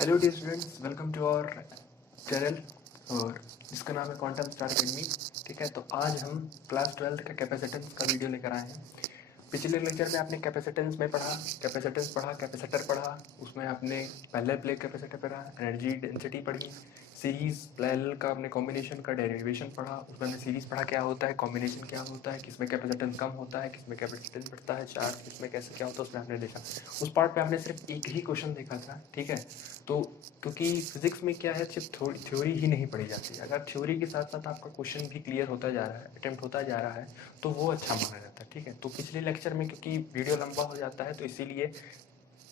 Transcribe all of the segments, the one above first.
Hello dear students, welcome to our channel और जिसका नाम है क्वांटम स्टार अकेडमी। ठीक है, तो आज हम क्लास 12 का कैपेसिटेंस का वीडियो लेकर आए हैं। पिछले लेक्चर में आपने कैपेसिटेंस में पढ़ा, कैपेसिटर पढ़ा, उसमें आपने पहले प्लेट कैपेसिटर पढ़ा, एनर्जी डेंसिटी पढ़ी, सीरीज पैरेलल का आपने कॉम्बिनेशन का डेरिवेशन पढ़ा, उसमें हमने सीरीज पढ़ा क्या होता है, कॉम्बिनेशन क्या होता है, किसमें कैपेसिटेंस कम होता है, किसमें कैपेसिटेंस बढ़ता है, चार्ज किसमें कैसे क्या होता है, उसमें आपने देखा। उस पार्ट पे आपने सिर्फ एक ही क्वेश्चन देखा था। ठीक है, तो क्योंकि फिजिक्स में क्या है, सिर्फ थ्योरी ही नहीं पढ़ी जाती है। अगर थ्योरी के साथ साथ आपका क्वेश्चन भी क्लियर होता जा रहा है, अटेम्प्ट होता जा रहा है, तो वो अच्छा माना जाता है। ठीक है, तो पिछले लेक्चर में क्योंकि वीडियो लंबा हो जाता है तो इसीलिए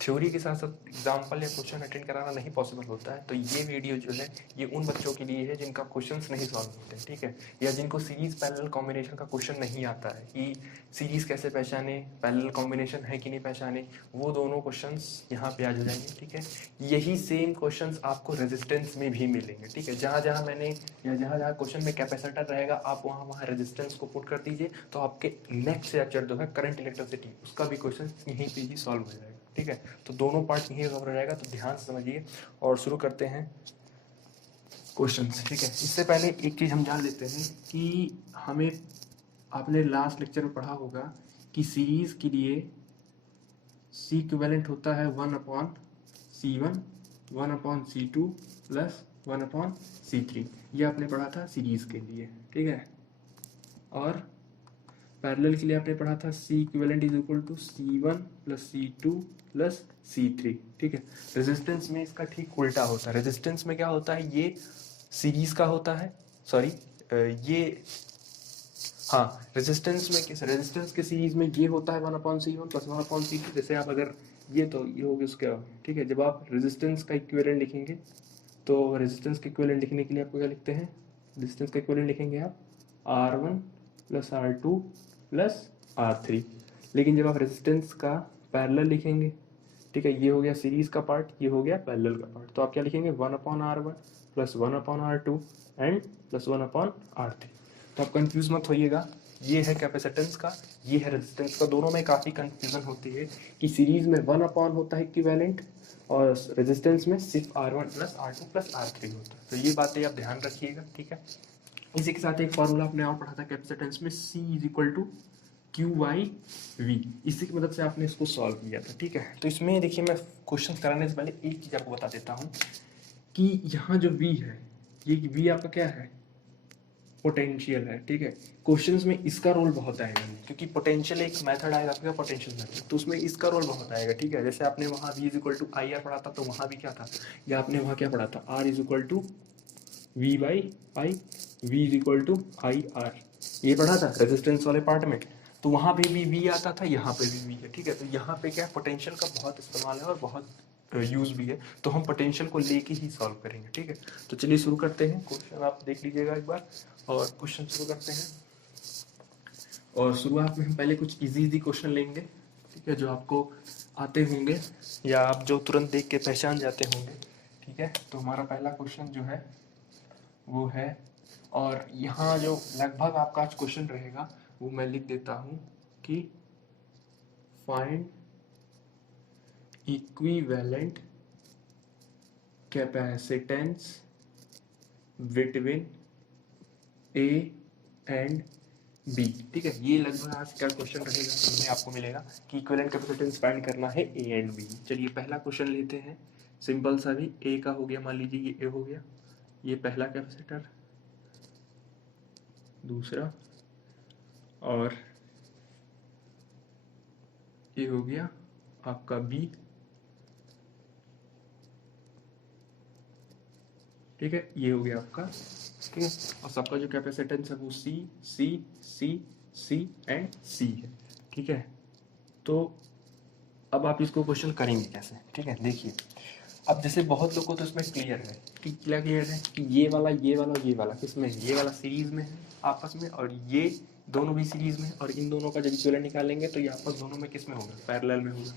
थ्योरी के साथ साथ एग्जाम्पल या क्वेश्चन अटेंड कराना नहीं पॉसिबल होता है। तो ये वीडियो जो है ये उन बच्चों के लिए है जिनका क्वेश्चंस नहीं सॉल्व होते हैं। ठीक है, या जिनको सीरीज पैरेलल कॉम्बिनेशन का क्वेश्चन नहीं आता है कि सीरीज कैसे पहचाने, पैरेलल कॉम्बिनेशन है कि नहीं पहचाने, वो दोनों क्वेश्चंस यहाँ पे आज हो जाएंगे। ठीक है, यही सेम क्वेश्चंस आपको रेजिस्टेंस में भी मिलेंगे। ठीक है, जहाँ जहाँ मैंने या जहाँ जहाँ क्वेश्चन में कैपेसिटर रहेगा आप वहाँ वहाँ रेजिस्टेंस को पुट कर दीजिए, तो आपके नेक्स्ट लेक्चर जो है करंट इलेक्ट्रिसिटी उसका भी क्वेश्चन यहीं पे ही सॉल्व हो जाएगा। ठीक है, तो दोनों पार्ट यहीं कवर हो जाएगा, तो ध्यान से समझिए और शुरू करते हैं क्वेश्चंस। ठीक है, इससे पहले एक चीज़ हम जान लेते हैं कि हमें आपने लास्ट लेक्चर में पढ़ा होगा कि सीरीज के लिए सी इक्विवेलेंट होता है 1/C1, 1/C2 प्लस 1/C3। ये आपने पढ़ा था सीरीज के लिए। ठीक है, और पैरेलल के लिए आपने पढ़ा था C equivalent is equal to C1 plus C2 plus C3। ठीक है, रेजिस्टेंस में इसका ठीक उल्टा होता है। रेजिस्टेंस में क्या होता है, ये सीरीज का होता है, सॉरी ये हाँ, रेजिस्टेंस में किस रेजिस्टेंस के सीरीज में ये होता है 1/C1 प्लस 1/C2। जैसे आप अगर ये तो ये हो गया उसका। ठीक है, जब आप रेजिस्टेंस का इक्विवेलेंट लिखेंगे तो रेजिस्टेंस का इक्विवेलेंट लिखने के लिए आपको क्या लिखते हैं, रेजिस्टेंस का इक्विवेलेंट लिखेंगे आप R1 plus R2 plus R3। लेकिन जब आप रेजिस्टेंस का पैरेलल लिखेंगे, ठीक है, ये हो गया सीरीज का पार्ट, ये हो गया पैरेलल का पार्ट, तो आप क्या लिखेंगे 1/R1 plus 1/R2 and plus 1/R3। तो आप कंफ्यूज मत होइएगा, ये है कैपेसिटेंस का, ये है रेजिस्टेंस का। दोनों में काफ़ी कंफ्यूजन होती है कि सीरीज में 1/ होता है इक्विवेलेंट और रेजिस्टेंस में सिर्फ R1 plus R2 plus R3 होता है। तो ये बातें आप ध्यान रखिएगा। ठीक है, इसी के साथ एक फॉर्मूला आपने और पढ़ा था कैपेसिटेंस में, C is equal to QY/V। इसी की मदद से आपने इसको सॉल्व किया था। ठीक है, तो इसमें देखिए मैं क्वेश्चन कराने से पहले एक चीज़ आपको बता देता हूँ कि यहाँ जो V है, ये V आपका क्या है, पोटेंशियल है। ठीक है, क्वेश्चंस में इसका रोल बहुत आएगा क्योंकि पोटेंशियल एक मेथड आएगा आपका पोटेंशियल मेथड, तो उसमें इसका रोल बहुत आएगा। ठीक है, जैसे आपने वहाँ V is equal to IR पढ़ा था, तो वहाँ भी क्या था, या आपने वहाँ क्या पढ़ा था, R is equal to V/I, V is equal to IR, ये पढ़ा था रेजिस्टेंस वाले पार्ट में। तो वहाँ पे भी V आता था, यहाँ पे भी V है। ठीक है, तो यहाँ पे क्या पोटेंशियल का बहुत इस्तेमाल है और बहुत यूज भी है, तो हम पोटेंशियल को लेके ही सॉल्व करेंगे। ठीक है, तो चलिए शुरू करते हैं। क्वेश्चन आप देख लीजिएगा एक बार और क्वेश्चन शुरू करते हैं। और शुरुआत में हम पहले कुछ इजी क्वेश्चन लेंगे, ठीक है, जो आपको आते होंगे या आप जो तुरंत देख के पहचान जाते होंगे। ठीक है, तो हमारा पहला क्वेश्चन जो है वो है, और यहाँ जो लगभग आपका आज क्वेश्चन रहेगा वो मैं लिख देता हूँ कि find equivalent capacitance between A and B। ठीक है, ये लगभग आज का क्वेश्चन रहेगा, इसमें आपको मिलेगा कि इक्विवेलेंट कैपेसिटेंस फाइंड करना है A एंड B। चलिए पहला क्वेश्चन लेते हैं, सिंपल सा भी। A का हो गया, मान लीजिए ये A हो गया, ये पहला कैपेसिटर, दूसरा, और ये हो गया आपका B। ठीक है, ये हो गया आपका। ठीक है, और सबका जो कैपेसिटेंस है वो C C C C and C है। ठीक है, तो अब आप इसको क्वेश्चन करेंगे कैसे। ठीक है, देखिए अब जैसे बहुत लोगों को तो इसमें क्लियर है कि क्या क्लियर है कि ये वाला ये वाला किसमें है, ये वाला सीरीज में है आपस में, और ये दोनों भी सीरीज में, और इन दोनों का जब इक्विवेलेंट निकालेंगे तो ये आपस दोनों में किस में होगा, पैरेलल में होगा।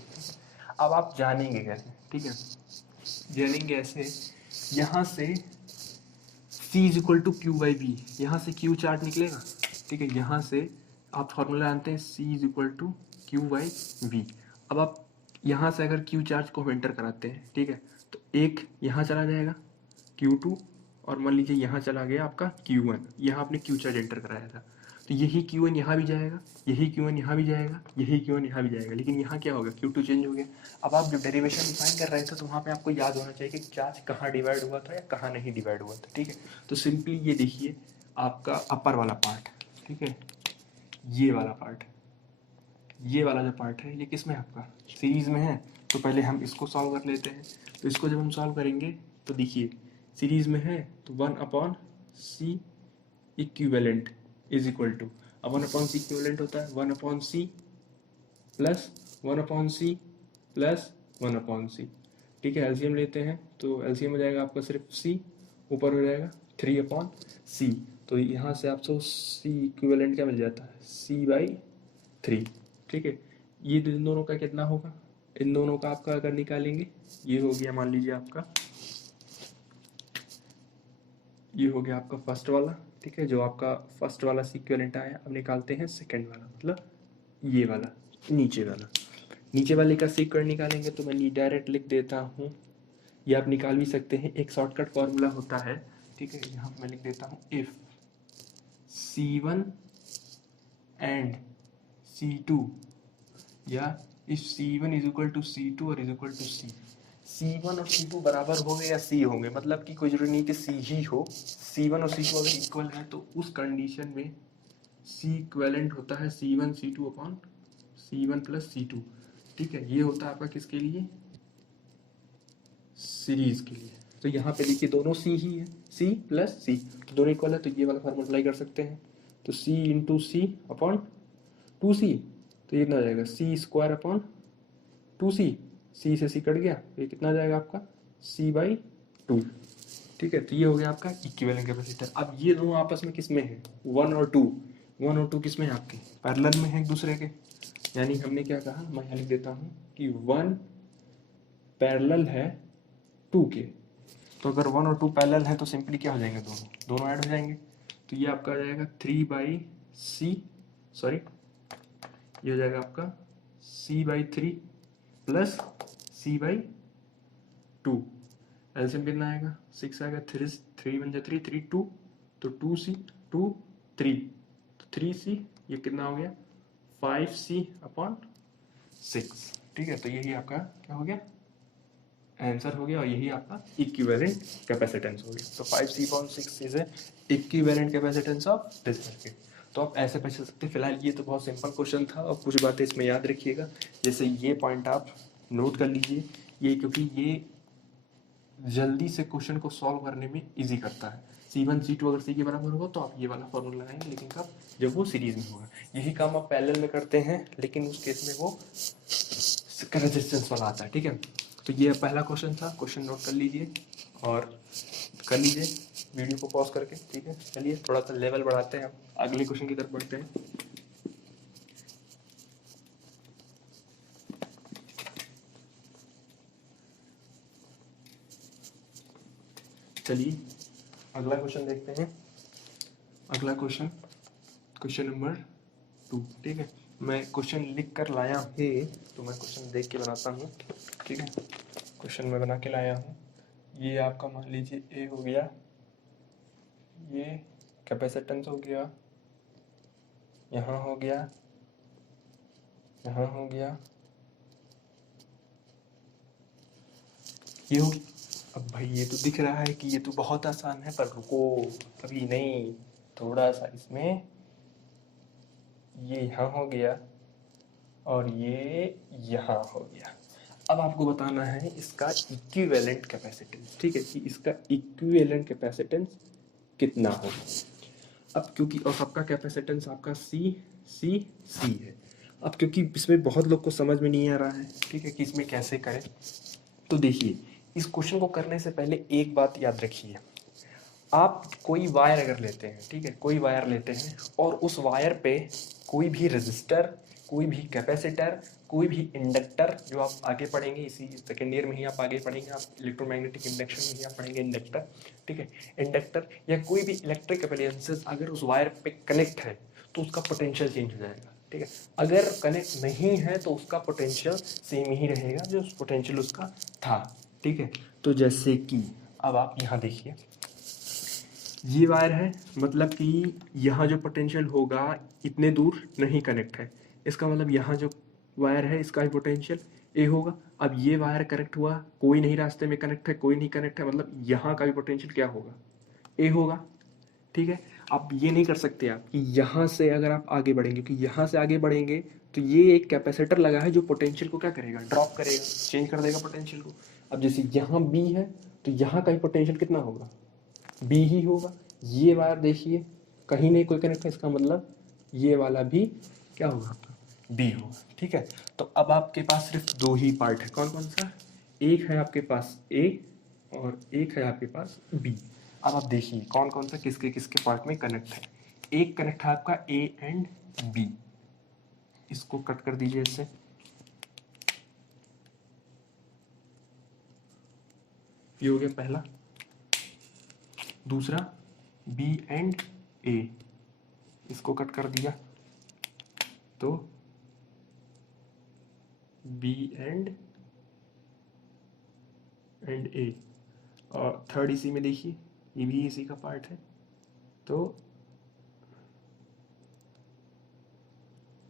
अब आप जानेंगे कैसे, ठीक है, जानेंगे ऐसे, यहाँ से C is equal to Q/V, यहाँ से Q चार्ज निकलेगा। ठीक है, यहाँ से आप फॉर्मूला जानते हैं C is equal to Q/V। अब आप यहाँ से अगर Q चार्ज को एंटर कराते हैं, ठीक है, तो एक यहाँ चला जाएगा Q2, और मान लीजिए यहाँ चला गया आपका Q1, यहाँ आपने Q चार्ज एंटर कराया था, तो यही Q1 यहाँ भी जाएगा, यही Q1 यहाँ भी जाएगा, यही Q1 यहाँ भी जाएगा, लेकिन यहाँ क्या होगा, Q2 चेंज हो गया। अब आप जब डेरिवेशन डिफाइन कर रहे थे तो वहाँ पे आपको याद होना चाहिए कि चार्ज कहाँ डिवाइड हुआ था या कहाँ नहीं डिवाइड हुआ था, ठीक है। तो सिंपली ये देखिए आपका अपर वाला पार्ट, ठीक है, ये वाला पार्ट, ये वाला जो पार्ट है ये किस में है आपका, सीरीज में है। तो पहले हम इसको सॉल्व कर लेते हैं। तो इसको जब हम सॉल्व करेंगे तो देखिए सीरीज में है तो 1/c equivalent is equal to, अब 1/c इक्विवेलेंट होता है 1/c plus 1/c plus 1/c, ठीक है। एलसीएम लेते हैं तो एलसीएम हो जाएगा आपका सिर्फ c, ऊपर हो जाएगा 3/c, तो यहाँ से आपको c इक्विवेलेंट क्या मिल जाता है, c/3, ठीक है। ये इन दोनों का कितना होगा, इन दोनों का आपका अगर निकालेंगे ये हो गया, मान लीजिए आपका ये हो गया आपका फर्स्ट वाला, ठीक है, जो आपका फर्स्ट वाला इक्विवेलेंट आया। अब निकालते हैं सेकंड वाला, मतलब ये वाला नीचे वाला, नीचे वाले का सीक्वेंट निकालेंगे तो मैं डायरेक्ट लिख देता हूँ, ये आप निकाल भी सकते हैं, एक शॉर्टकट फॉर्मूला होता है, ठीक है। यहाँ मैं लिख देता हूँ इफ C1 एंड C2, या if C1 is equal to C2 और इज इक्वल टू C1 और C2 बराबर होंगे या C होंगे, मतलब कि कोई जरूरी नहीं कि C ही हो, C1 और C2 अगर इक्वल है तो उस कंडीशन में C इक्विवेलेंट होता है C1 C2 upon C1 plus C2, ठीक है। ये होता है आपका किसके लिए, सीरीज के लिए। तो यहाँ पे देखिए दोनों C ही है, C प्लस C, तो दोनों इक्वल है, तो ये वाला फॉर्मूला अप्लाई कर सकते हैं। तो C into C upon 2C, तो ये कितना हो जाएगा, C square upon 2C, C से C कट गया, ये कितना आ जाएगा आपका C/2, ठीक है। तो ये हो गया आपका इक्विवेलेंट कैपेसिटर। अब ये दोनों आपस में किस में है, 1 और 2 किस में है आपके, पैरेलल में है एक दूसरे के, यानी हमने क्या कहा, मैं यहाँ लिख देता हूँ कि 1 पैरेलल है 2 के। तो अगर 1 और 2 पैरेलल है तो सिंपली क्या हो जाएंगे, दोनों ऐड हो जाएंगे। तो ये आपका आ जाएगा 3/c, सॉरी ये हो जाएगा आपका C/3 प्लस C/2, एलसीएम कितना आएगा, 6 आएगा, 3 बन जाए 3 2, तो 2C 2 3, तो 3C, ये कितना हो गया 5C अपॉन 6, ठीक है। तो यही आपका क्या हो गया, आंसर हो गया, और यही आपका इक्विवेलेंट कैपेसिटेंस हो गया। तो 5C/6 is equivalent capacitance of this circuit. तो आप ऐसे पूछ सकते हैं। फिलहाल ये तो बहुत सिंपल क्वेश्चन था, और कुछ बातें इसमें याद रखिएगा, जैसे ये पॉइंट आप नोट कर लीजिए, ये क्योंकि ये जल्दी से क्वेश्चन को सॉल्व करने में इजी करता है। C1 C2 अगर C के बराबर होगा तो आप ये वाला फॉर्मूला लगाएंगे, लेकिन कब, जब वो सीरीज में होगा। यही काम आप पैरेलल में करते हैं, लेकिन उस केस में वो रेजिस्टेंस वाला आता है, ठीक है। तो ये पहला क्वेश्चन था, क्वेश्चन नोट कर लीजिए और कर लीजिए वीडियो को पॉज करके, ठीक है। चलिए थोड़ा सा लेवल बढ़ाते हैं, हम अगले क्वेश्चन की तरफ बढ़ते हैं। चलिए अगला क्वेश्चन देखते हैं। अगला क्वेश्चन, क्वेश्चन नंबर 2, ठीक है। मैं क्वेश्चन लिख कर लाया हूँ, तो मैं क्वेश्चन देख के बनाता हूँ, ठीक है। क्वेश्चन मैं बना के लाया हूँ। ये आपका मान लीजिए ए हो गया, ये कैपेसिटेंस हो गया, यहाँ हो गया, यहाँ हो गया, ये हो। अब भाई ये तो दिख रहा है कि ये तो बहुत आसान है, पर रुको, अभी नहीं, थोड़ा सा इसमें, ये यहाँ हो गया और ये यहाँ हो गया। अब आपको बताना है इसका इक्विवेलेंट कैपेसिटेंस, ठीक है, कि इसका इक्विवेलेंट कैपेसिटेंस कितना होगा। अब क्योंकि और सबका कैपेसिटेंस आपका C है। अब क्योंकि इसमें बहुत लोग को समझ में नहीं आ रहा है, ठीक है, कि इसमें कैसे करें। तो देखिए इस क्वेश्चन को करने से पहले एक बात याद रखिए, आप कोई वायर अगर लेते हैं, ठीक है, कोई वायर लेते हैं और उस वायर पे कोई भी रेजिस्टर, कोई भी कैपेसिटर, कोई भी इंडक्टर, जो आप आगे पढ़ेंगे इसी सेकेंड ईयर में ही आप आगे पढ़ेंगे, आप इलेक्ट्रोमैग्नेटिक इंडक्शन में ही आप पढ़ेंगे इंडक्टर, ठीक है। इंडक्टर या कोई भी इलेक्ट्रिक अप्लायंसेस अगर उस वायर पे कनेक्ट है तो उसका पोटेंशियल चेंज हो जाएगा, ठीक है। अगर कनेक्ट नहीं है तो उसका पोटेंशियल सेम ही रहेगा जो पोटेंशियल उसका था, ठीक है। तो जैसे कि अब आप यहाँ देखिए, ये वायर है, मतलब कि यहाँ जो पोटेंशियल होगा इतने दूर नहीं कनेक्ट है, इसका मतलब यहाँ जो वायर है इसका भी पोटेंशियल ए होगा। अब ये वायर कनेक्ट हुआ, कोई नहीं रास्ते में कनेक्ट है, कोई नहीं कनेक्ट है, मतलब यहाँ का भी पोटेंशियल क्या होगा, ए होगा। ठीक है, आप ये नहीं कर सकते आप कि यहाँ से अगर आप आगे बढ़ेंगे, क्योंकि यहाँ से आगे बढ़ेंगे तो ये एक कैपेसिटर लगा है जो पोटेंशियल को क्या करेगा, ड्रॉप करेगा, चेंज कर देगा पोटेंशियल को। अब जैसे यहाँ बी है तो यहाँ का ही पोटेंशियल कितना होगा, बी ही होगा। ये वायर देखिए कहीं नहीं कोई कनेक्ट है, इसका मतलब ये वाला भी क्या होगा, बी होगा। ठीक है, तो अब आपके पास सिर्फ दो ही पार्ट है, कौन कौन सा, एक है आपके पास ए और एक है आपके पास बी। अब आप देखिए कौन कौन सा किसके किसके पार्ट में कनेक्ट है। एक कनेक्ट है आपका ए एंड बी, इसको कट कर दीजिए इससे। ये हो गया पहला। दूसरा बी एंड ए, इसको कट कर दिया तो बी एंड ए। और थर्ड इसी में देखिए, ये भी इसी का पार्ट है, तो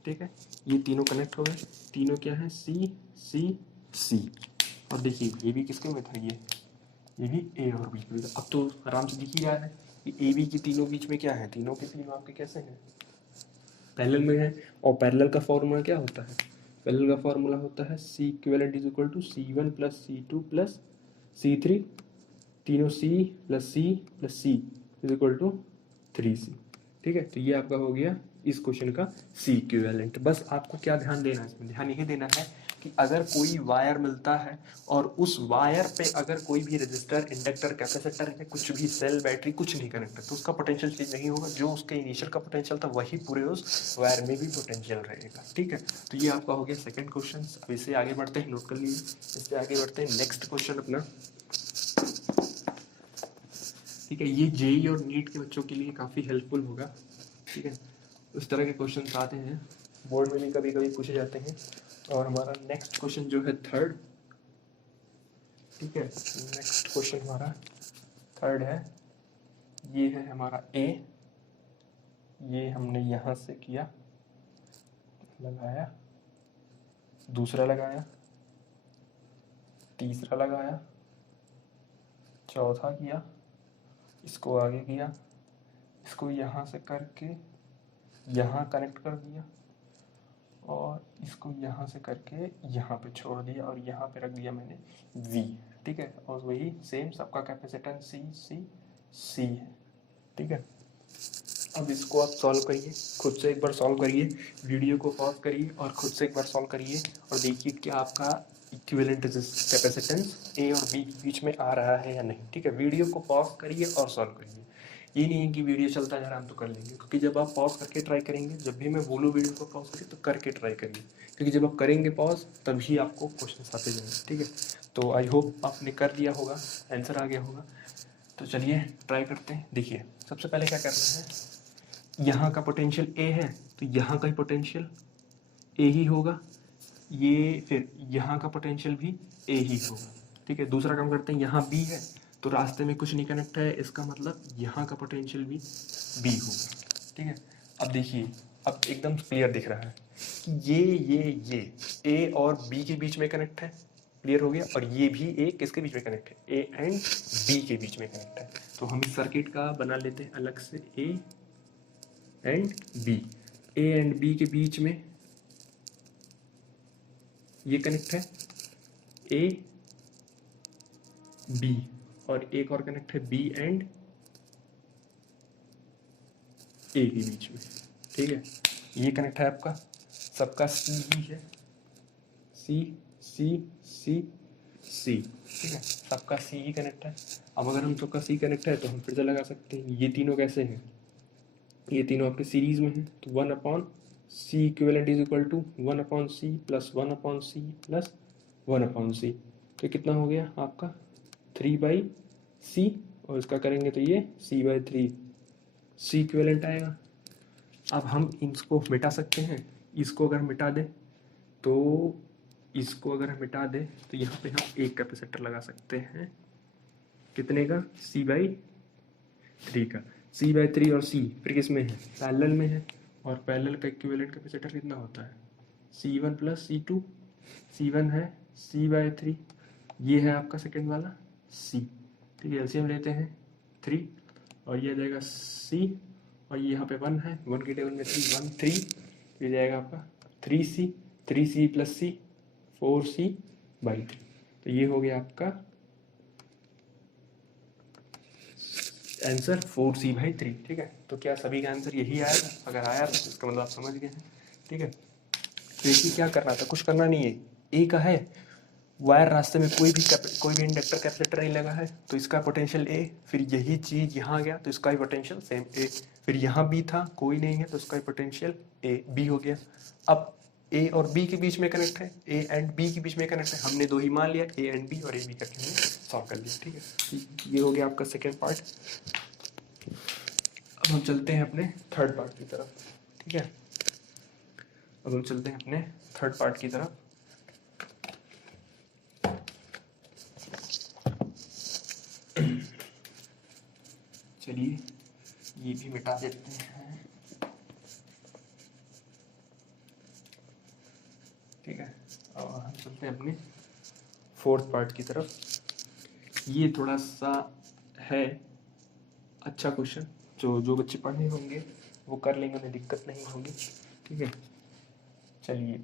ठीक है, ये तीनों कनेक्ट हो गए। तीनों क्या है, सी सी सी। और देखिए ये भी किसके में था, ये भी ए और बी में। अब तो आराम से दिख ही रहा है कि ए बी के तीनों बीच में क्या है, तीनों के तीनों आपके कैसे हैं, पैरेलल में है। और पैरेलल का फॉर्मूला क्या होता है, पैरेलल का फॉर्मूला होता है C equivalent is equal to C1 plus C2 plus C3, तीनों C plus C is equal to 3C। ठीक है, तो ये आपका हो गया इस क्वेश्चन का सी इक्विवेलेंट। बस आपको क्या ध्यान देना है, इसमें ध्यान यही देना है कि अगर कोई वायर मिलता है और उस वायर पे अगर कोई भी रजिस्टर, इंडक्टर, कैपेसिटर या कुछ भी सेल, बैटरी कुछ नहीं कनेक्ट है तो उसका पोटेंशियल चेंज नहीं होगा। जो उसके इनिशियल का पोटेंशियल था वही पूरे उस वायर में भी पोटेंशियल रहेगा। ठीक है, तो ये आपका हो गया सेकंड क्वेश्चन। अब इससे आगे बढ़ते हैं, नोट कर लीजिए, इससे आगे बढ़ते हैं नेक्स्ट क्वेश्चन अपना। ठीक है, ये जेई और नीट के बच्चों के लिए काफ़ी हेल्पफुल होगा। ठीक है, उस तरह के क्वेश्चन आते हैं, बोर्ड में भी कभी कभी पूछे जाते हैं। और हमारा नेक्स्ट क्वेश्चन जो है थर्ड, ठीक है, नेक्स्ट क्वेश्चन हमारा थर्ड है। ये है हमारा ए, ये हमने यहाँ से किया, लगाया, दूसरा लगाया, तीसरा लगाया, चौथा किया, इसको आगे किया, इसको यहाँ से करके यहाँ कनेक्ट कर दिया और इसको यहाँ से करके यहाँ पे छोड़ दिया और यहाँ पे रख दिया मैंने V। ठीक है, और वही सेम सबका कैपेसिटेंस सी सी सी है। ठीक है, अब इसको आप सॉल्व करिए, खुद से एक बार सॉल्व करिए, वीडियो को पॉज करिए और खुद से एक बार सॉल्व करिए और देखिए कि आपका इक्विवेलेंट कैपेसिटेंस ए और बी के बीच में आ रहा है या नहीं। ठीक है, वीडियो को पॉज करिए और सॉल्व करिए। ये नहीं है कि वीडियो चलता जा रहा हम तो कर लेंगे, क्योंकि जब आप पॉज करके ट्राई करेंगे, जब भी मैं बोलूँ वीडियो को पॉज करिए तो करके ट्राई करिए, क्योंकि जब आप करेंगे पॉज तभी आपको क्वेश्चन आते जाएंगे। ठीक है, तो आई होप आपने कर लिया होगा, आंसर आ गया होगा। तो चलिए ट्राई करते हैं। देखिए सबसे पहले क्या करना है, यहाँ का पोटेंशियल ए है तो यहाँ का ही पोटेंशियल ए ही होगा, ये फिर यहाँ का पोटेंशियल भी ए ही होगा। ठीक है, दूसरा काम करते हैं, यहाँ बी है तो रास्ते में कुछ नहीं कनेक्ट है, इसका मतलब यहाँ का पोटेंशियल भी बी होगा। ठीक है, अब देखिए, अब एकदम क्लियर दिख रहा है कि ये ए और बी के बीच में कनेक्ट है, क्लियर हो गया। और ये भी ए किसके बीच में कनेक्ट है, ए एंड बी के बीच में कनेक्ट है। तो हम इस सर्किट का बना लेते हैं अलग से, A and B. A and B के बीच में ये कनेक्ट है ए बी, और एक और कनेक्ट है बी एंड ए के बीच में। ठीक है, ये कनेक्ट है आपका, सबका सी ही है, सी सी सी सी। ठीक है, सबका सी ही कनेक्ट है। अब अगर हम सबका सी कनेक्ट है तो हम फिर से लगा सकते हैं, ये तीनों कैसे हैं, ये तीनों आपके सीरीज में हैं, तो 1/C equivalent is equal to 1/C plus 1/C plus 1/C। तो कितना हो गया आपका 3/C, और इसका करेंगे तो ये C/3 C इक्विवेलेंट आएगा। अब हम इसको मिटा सकते हैं, इसको अगर मिटा दें तो इसको अगर हम मिटा दें तो यहाँ पे हम एक कैपेसिटर लगा सकते हैं, कितने का, C/3 का। C/3 और C फिर किस में है, पैरेलल में है, और पैरेलल का इक्विवेलेंट कैपेसिटर कितना होता है, C1 + C2। C1 है C/3, ये है आपका सेकेंड वाला C। ठीक है, एलसीएम लेते हैं 3, और ये आ जाएगा C, और ये यहाँ पे 1 है, 1 की टेबल में 3, 1 3, ये जाएगा आपका 3C, 3C + C 4C/3। तो ये हो गया आपका आंसर 4C/3। ठीक है, तो क्या सभी का आंसर यही आएगा, अगर आया तो इसका मतलब आप समझ गए हैं। ठीक है, तो इसी क्या करना था, कुछ करना नहीं है। ए का है वायर, रास्ते में कोई भी इंडक्टर कैपेसिटर नहीं लगा है, तो इसका पोटेंशियल ए, फिर यही चीज़ यहाँ गया तो इसका भी पोटेंशियल सेम ए, फिर यहाँ बी था कोई नहीं है तो इसका भी पोटेंशियल ए बी हो गया। अब ए और बी के बीच में कनेक्ट है, ए एंड बी के बीच में कनेक्ट है, हमने दो ही मान लिया, ए एंड बी, और ए बी करके हमने सॉल्व कर लिया। ठीक है, ये हो गया आपका सेकेंड पार्ट। अब हम चलते हैं अपने थर्ड पार्ट की तरफ। ठीक है, अब हम चलते हैं अपने थर्ड पार्ट की तरफ। चलिए ये भी मिटा देते हैं। ठीक है, और हम चलते हैं अपने फोर्थ पार्ट की तरफ। ये थोड़ा सा है अच्छा क्वेश्चन, जो बच्चे पढ़े होंगे वो कर लेंगे, उन्हें दिक्कत नहीं होगी। ठीक है, चलिए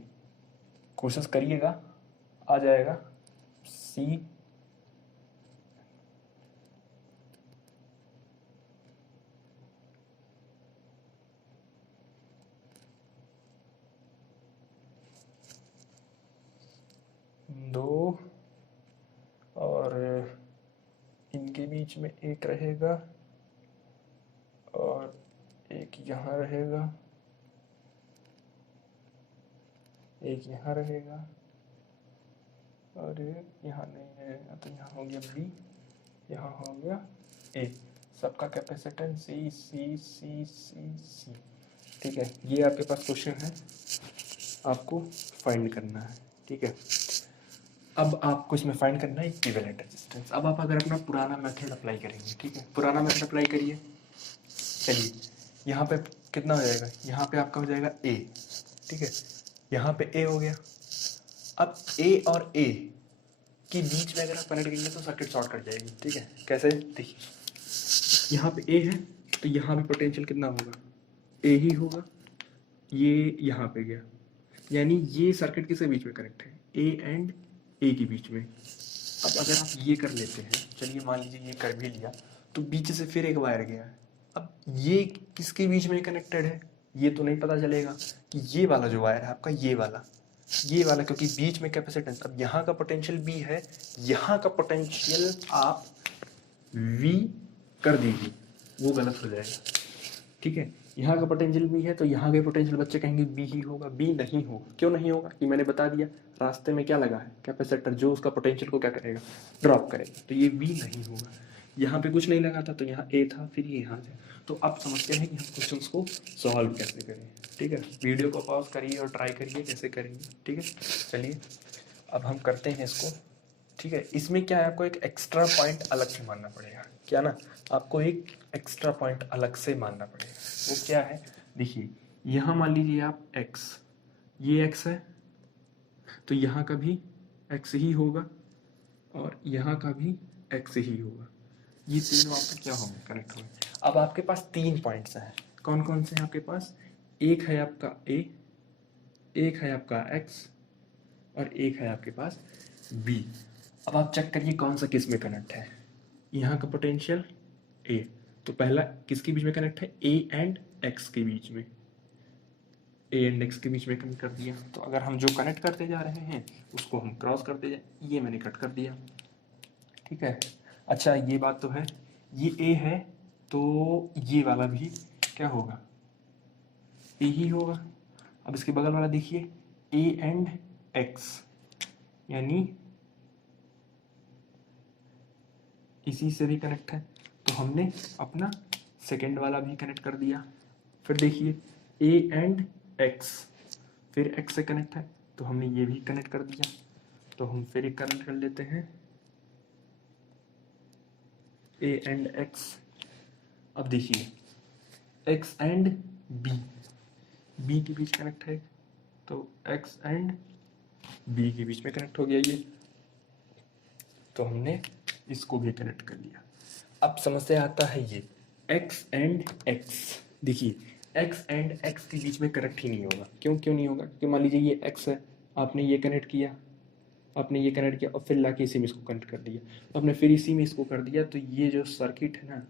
कोशिश करिएगा, आ जाएगा। C दो, और इनके बीच में एक रहेगा, और एक यहाँ रहेगा, एक यहाँ रहेगा, और एक यहाँ नहीं रहेगा, तो यहाँ हो गया B, यहाँ हो गया A। सबका कैपेसिटेंस C। ठीक है, ये आपके पास क्वेश्चन है, आपको फाइंड करना है। ठीक है, अब आपको इसमें फाइंड करना है इक्विवेलेंट रेजिस्टेंस। अब आप अगर अपना पुराना मेथड अप्लाई करेंगे, ठीक है, पुराना मेथड अप्लाई करिए। चलिए यहाँ पे कितना हो जाएगा, यहाँ पे आपका हो जाएगा A। ठीक है, यहाँ पे A हो गया। अब A और A के बीच में अगर आप कनेक्ट करेंगे तो सर्किट शॉर्ट कर जाएगी। ठीक है, कैसे, देखिए यहाँ पे A है तो यहाँ भी पोटेंशियल कितना होगा, A ही होगा, ये यहाँ पे गया, यानी ये सर्किट किसके बीच में कनेक्ट है, A एंड A के बीच में। अब अगर आप ये कर लेते हैं, चलिए मान लीजिए ये कर भी लिया, तो बीच से फिर एक वायर गया है। अब ये किसके बीच में कनेक्टेड है, ये तो नहीं पता चलेगा कि ये वाला जो वायर है आपका, ये वाला, क्योंकि बीच में कैपेसिटेंस। अब यहाँ का पोटेंशियल B है, यहाँ का पोटेंशियल आप V कर दीजिए, वो गलत हो जाएगा। ठीक है, यहाँ का पोटेंशियल B है तो यहाँ के पोटेंशियल बच्चे कहेंगे B ही होगा, B नहीं होगा। क्यों नहीं होगा, कि मैंने बता दिया, रास्ते में क्या लगा है, कैपेसिटर, जो उसका पोटेंशियल को क्या करेगा, ड्रॉप करेगा, तो ये B नहीं होगा। यहाँ पे कुछ नहीं लगा था तो यहाँ A था, फिर ये यहाँ से। तो अब समझते हैं कि हम क्वेश्चंस को सॉल्व कैसे करें। ठीक है, वीडियो को पॉज करिए और ट्राई करिए कैसे करेंगे। ठीक है, चलिए अब हम करते हैं इसको। ठीक है, इसमें क्या है, आपको एक एक्स्ट्रा पॉइंट अलग से मानना पड़ेगा। क्या ना, आपको एक एक्स्ट्रा पॉइंट अलग से मानना पड़ेगा। वो क्या है, देखिए यहाँ मान लीजिए आप x, ये x है तो यहाँ का भी x ही होगा, और यहाँ का भी x ही होगा। ये तीनों आपके क्या होंगे, कनेक्ट होंगे। अब आपके पास 3 पॉइंट्स हैं, कौन कौन से हैं आपके पास, एक है आपका A, एक है आपका x, और एक है आपके पास B। अब आप चेक करिए कौन सा किस में कनेक्ट है। यहाँ का पोटेंशियल A, तो पहला किसके बीच में कनेक्ट है, A एंड X के बीच में, A एंड X के बीच में कनेक्ट कर दिया। तो अगर हम जो कनेक्ट करते जा रहे हैं उसको हम क्रॉस करते जाए, ये मैंने कट कर दिया। ठीक है, अच्छा ये बात तो है, ये A है तो ये वाला भी क्या होगा, A ही होगा। अब इसके बगल वाला देखिए A एंड X, यानी इसी से भी कनेक्ट है, तो हमने अपना सेकेंड वाला भी कनेक्ट कर दिया। फिर देखिए A एंड X, फिर X से कनेक्ट है तो हमने ये भी कनेक्ट कर दिया। तो हम फिर एक कनेक्ट कर लेते हैं, ए एंड एक्स। अब देखिए एक्स एंड बी, बी के बीच कनेक्ट है तो एक्स एंड बी के बीच में कनेक्ट हो गया ये, तो हमने इसको भी कनेक्ट कर लिया। अब समस्या आता है ये एक्स एंड एक्स। देखिए एक्स एंड एक्स के बीच में कनेक्ट ही नहीं होगा। क्यों नहीं होगा? क्योंकि मान लीजिए ये एक्स है, आपने ये कनेक्ट किया, आपने ये कनेक्ट किया और फिर लाके इसी में इसको कनेक्ट कर दिया, आपने फिर इसी में इसको कर दिया, तो ये जो सर्किट है ना,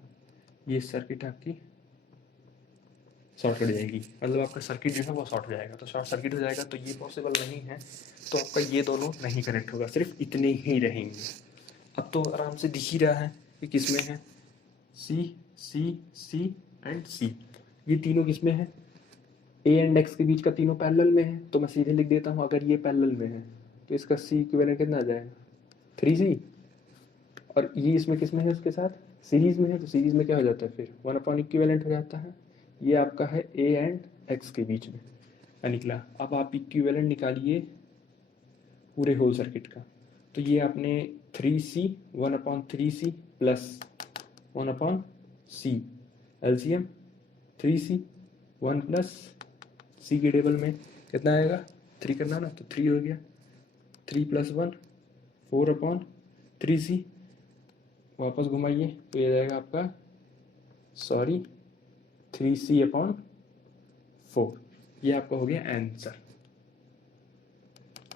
ये सर्किट आपकी शॉर्ट हो जाएगी। मतलब आपका सर्किट जो है वो शॉर्ट हो जाएगा, तो शॉर्ट सर्किट हो जाएगा, तो ये पॉसिबल नहीं है। तो आपका ये दोनों नहीं कनेक्ट होगा, सिर्फ इतने ही रहेंगे। अब तो आराम से दिख ही रहा है कि किस में है, सी सी सी एंड सी। ये तीनों किस में है? ए एंड एक्स के बीच का तीनों पैरेलल में है, तो मैं सीधे लिख देता हूँ अगर ये पैरेलल में है तो इसका सी इक्विवेलेंट कितना आ जाएगा? 3C। और ये इसमें किस में है? उसके साथ सीरीज में है, तो सीरीज में क्या हो जाता है फिर 1 इक्विवेलेंट हो जाता है। ये आपका है ए एंड एक्स के बीच में निकला। अब आप इक्विवेलेंट निकालिए पूरे होल सर्किट का, तो ये आपने 3C 1/3C plus 1/C LCM 3C 1 plus C के टेबल में कितना आएगा? 3 करना ना, तो 3 हो गया, 3 + 1 4/3C। वापस घुमाइए तो ये जाएगा आपका 3C/4। ये आपका हो गया आंसर।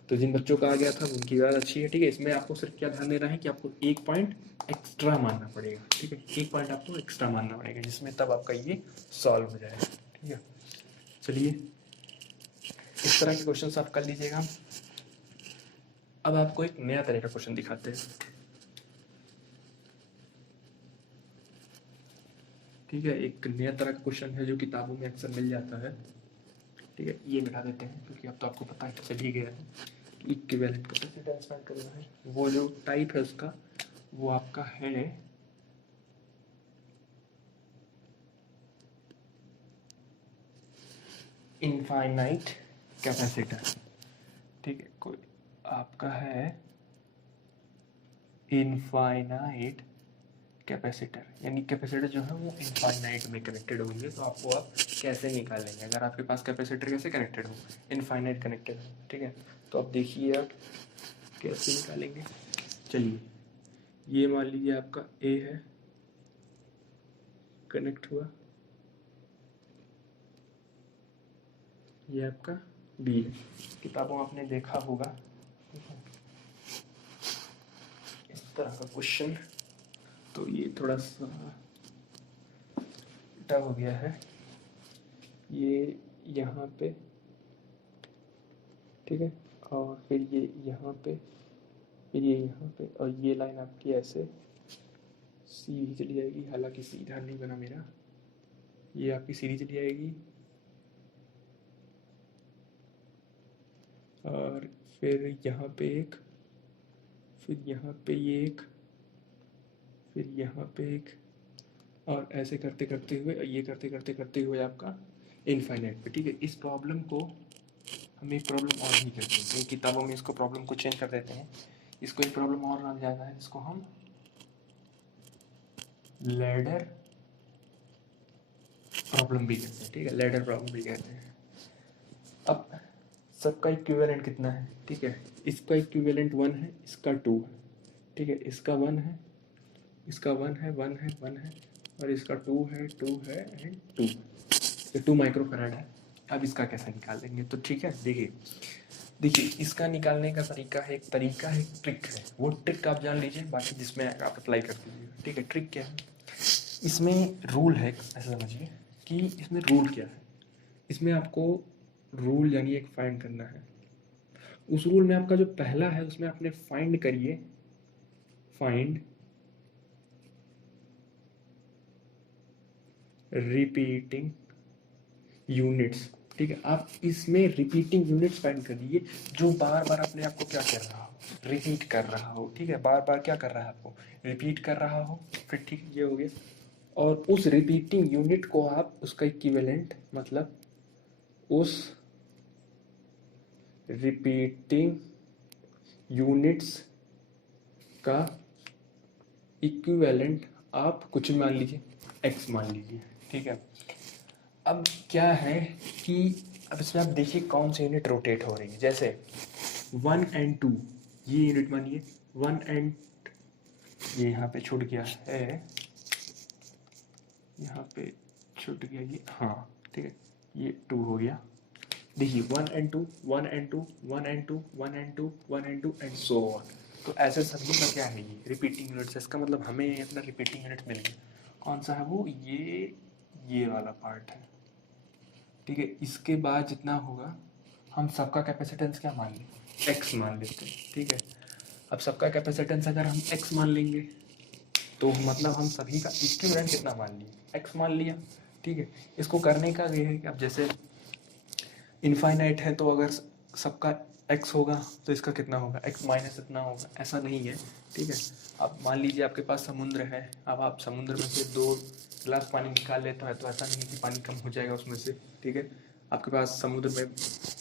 तो जिन बच्चों का आ गया था उनकी बात अच्छी है, ठीक है। इसमें आपको सिर्फ क्या ध्यान देना है कि आपको एक पॉइंट एक्स्ट्रा मानना पड़ेगा, ठीक है। एक पॉइंट आपको एक्स्ट्रा मानना पड़ेगा जिसमें तब आपका ये सॉल्व हो जाएगा, ठीक है। चलिए इस तरह के क्वेश्चंस आप कर लीजिएगा। अब आपको एक नया तरह का क्वेश्चन दिखाते हैं, ठीक है। एक नया तरह का क्वेश्चन है जो किताबों में अक्सर मिल जाता है, ठीक है। ये मिटा देते हैं क्योंकि अब तो आपको पता है चल ही गया है कि इक्विवेलेंट कैपेसिटेंस ट्रांसफर करना है। वो जो टाइप है उसका वो आपका है इनफाइनाइट कैपेसिटर, ठीक है। कोई आपका है इनफाइनाइट कैपेसिटर, यानी कैपेसिटर जो है वो इनफाइनाइट में कनेक्टेड होंगे। तो आपको आप कैसे निकालेंगे अगर आपके पास कैपेसिटर कैसे कनेक्टेड हो? इनफाइनाइट कनेक्टेड, ठीक है। तो अब देखिए आप कैसे निकालेंगे। चलिए ये मान लीजिए आपका ए है, कनेक्ट हुआ, ये आपका बी है। किताबों आपने देखा होगा इस तरह का क्वेश्चन, तो ये थोड़ा सा टफ हो गया है। ये यहाँ पे, ठीक है, और फिर ये यहाँ पे, फिर ये यहाँ पे, और ये लाइन आपकी ऐसे सीधी चली जाएगी। हालांकि सीधा नहीं बना मेरा, ये आपकी सीधी चली जाएगी और फिर यहाँ पे एक, फिर यहाँ पे ये एक, फिर यहाँ पे एक, और ऐसे करते करते हुए, ये करते हुए आपका इनफाइनाइट पे, ठीक है। इस प्रॉब्लम को हम एक प्रॉब्लम और भी करते हैं, किताबों में इसको प्रॉब्लम को चेंज कर देते हैं। इसको एक प्रॉब्लम और नाम जाता है, इसको हम लैडर प्रॉब्लम भी कहते हैं, ठीक है। लैडर प्रॉब्लम भी कहते हैं। अब सबका इक्विवेलेंट कितना है? ठीक है, इसका इक्विवेलेंट 1 है, इसका 2 है, ठीक है। इसका 1 है, इसका 1 है, 1 है, 1 है, और इसका 2 है, 2 है एंड 2। ये 2 माइक्रोफैराड है। अब इसका कैसे निकालेंगे? तो ठीक है, देखिए इसका निकालने का तरीका है, एक ट्रिक है। वो ट्रिक आप जान लीजिए, बाकी जिसमें आप अप्लाई कर दीजिए, ठीक है। ट्रिक क्या है? इसमें रूल है, ऐसा समझिए कि इसमें रूल क्या है। इसमें आपको रूल यानी एक फाइंड करना है। उस रूल में आपका जो पहला है उसमें आपने फाइंड करिए, फाइंड रिपीटिंग यूनिट्स, ठीक है। आप इसमें रिपीटिंग यूनिट्स फाइंड कर दीजिए जो बार बार अपने आप को क्या कर रहा हो, रिपीट कर रहा हो, ठीक है। बार बार क्या कर रहा है, आपको रिपीट कर रहा हो, फिर ठीक ये हो गया। और उस रिपीटिंग यूनिट को आप उसका इक्विवेलेंट, मतलब उस रिपीटिंग यूनिट्स का इक्विवेलेंट आप कुछ भी मान लीजिए, x मान लीजिए, ठीक है। अब क्या है कि अब इसमें आप देखिए कौन सी यूनिट रोटेट हो रही है। जैसे 1 and 2 ये यूनिट मानिए 1 and ये यहाँ पे छूट गया है, यहाँ पे छूट गया ये, हाँ ठीक है, ये 2 हो गया। देखिए 1 and 2 1 and 2 1 and 2 1 and 2 1 and 2 and so on. तो ऐसे सभी का क्या है, ये रिपीटिंग यूनिट्स है। इसका मतलब हमें अपना रिपीटिंग यूनिट मिल गया। कौन सा है वो, ये वाला पार्ट है, ठीक है। इसके बाद जितना होगा हम सबका कैपेसिटेंस क्या मान लें, x मान लेते हैं, ठीक है। अब सबका कैपेसिटेंस अगर हम x मान लेंगे तो मतलब हम सभी का इक्विवेलेंट कितना मान लिए, x मान लिया, ठीक है। इसको करने का ये है कि अब जैसे इनफाइनाइट है तो अगर सबका x होगा तो इसका कितना होगा, x माइनस इतना होगा, ऐसा नहीं है, ठीक है। अब मान लीजिए आपके पास समुद्र है, अब आप समुद्र में से 2 गिलास पानी निकाल लेते हैं तो ऐसा नहीं है कि पानी कम हो जाएगा उसमें से, ठीक है। आपके पास समुद्र में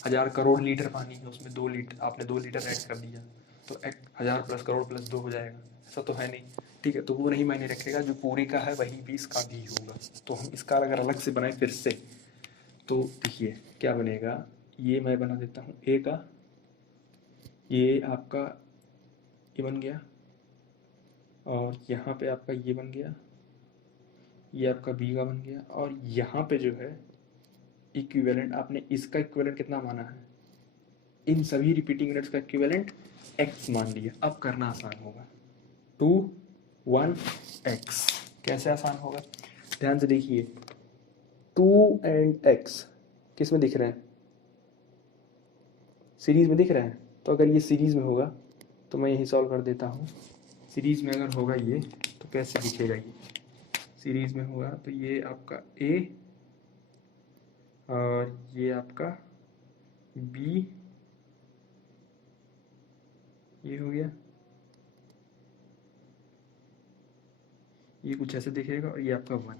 1000 करोड़ लीटर पानी है, उसमें 2 लीटर आपने 2 लीटर ऐड कर दिया तो 1000 प्लस करोड़ प्लस 2 हो जाएगा, ऐसा तो है नहीं, ठीक है। तो वो नहीं मायने रखेगा, जो पूरे का है वही 20 का भी होगा। तो हम इसका अगर अलग से बनाए फिर से तो देखिए क्या बनेगा, ये मैं बना देता हूँ ए का, ये आपका ये बन गया, और यहाँ पे आपका ये बन गया, ये आपका बी का बन गया, और यहाँ पे जो है इक्विवेलेंट आपने इसका इक्विवेलेंट कितना माना है, इन सभी रिपीटिंग यूनिट्स का इक्विवेलेंट x मान लिया। अब करना आसान होगा, 2 1 x। कैसे आसान होगा, ध्यान से देखिए, 2 and x किस में दिख रहे हैं, सीरीज में दिख रहे हैं। तो अगर ये सीरीज में होगा तो मैं यही सॉल्व कर देता हूँ। सीरीज में अगर होगा ये तो कैसे दिखेगा, ये सीरीज में होगा तो ये आपका a और ये आपका b, ये हो गया, ये कुछ ऐसे दिखेगा, और ये आपका 1।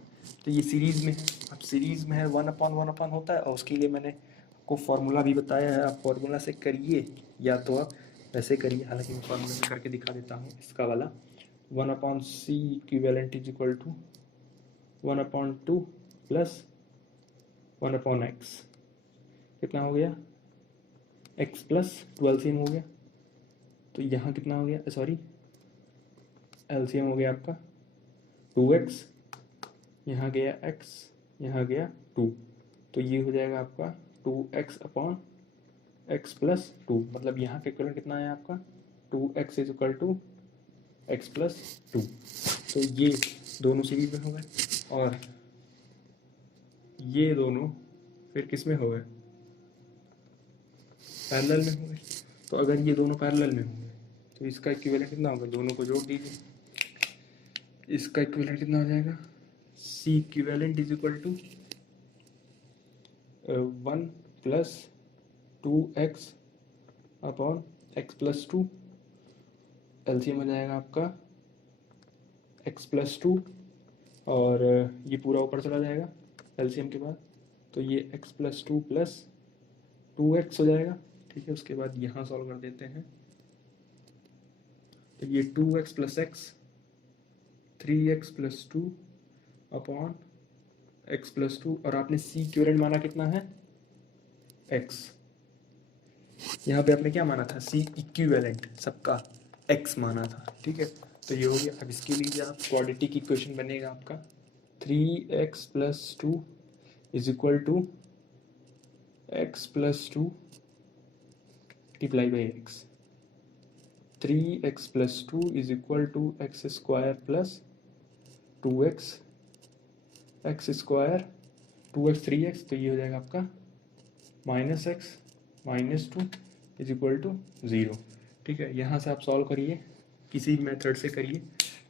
तो ये सीरीज में है। अब सीरीज में है 1/1 होता है, और उसके लिए मैंने आपको फॉर्मूला भी बताया है, आप फॉर्मूला से करिए या तो आप वैसे करिए, हालांकि मैं फॉर्मूला से करके दिखा देता हूँ इसका वाला। 1/c equivalent is equal to 1/2 plus 1/x, कितना हो गया, x प्लस 2 एलसीएम हो गया। तो यहाँ कितना हो गया, सॉरी एलसीएम हो गया आपका 2x, यहाँ गया x, यहाँ गया 2, तो ये हो जाएगा आपका 2x/x प्लस 2। मतलब यहाँ का इक्वलेंट कितना है आपका, 2x is equal to x plus 2। तो ये दोनों सीरीज में हो गए, और ये दोनों फिर किस में हो गए, पैरेलल में हो गए। तो अगर ये दोनों पैरेलल में होंगे तो इसका इक्विवेलेंट कितना होगा, दोनों को जोड़ दीजिए, इसका इक्विवेलेंट कितना हो जाएगा, C equivalent is equal to 1 plus 2x upon x plus 2, LCM हो जाएगा आपका x प्लस 2, और ये पूरा ऊपर चला जाएगा एलसीएम के बाद, तो ये x प्लस 2 प्लस 2x हो जाएगा, ठीक है। उसके बाद यहाँ सॉल्व कर देते हैं, तो ये 2x plus x 3x plus 2 upon x plus 2, और आपने c इक्विवेलेंट माना कितना है, x। यहाँ पे आपने क्या माना था, c इक्विवेलेंट सबका x माना था, ठीक है। तो ये हो गया। अब इसके लिए आप क्वाड्रेटिक इक्वेशन बनेगा आपका 3x plus 2 is equal to x plus 2 multiply by x। 3x plus 2 is equal to x square plus 2x, x square 2x 3x, तो ये हो जाएगा आपका minus x minus 2 is equal to 0, ठीक है। यहाँ से आप सॉल्व करिए, किसी भी मेथड से करिए,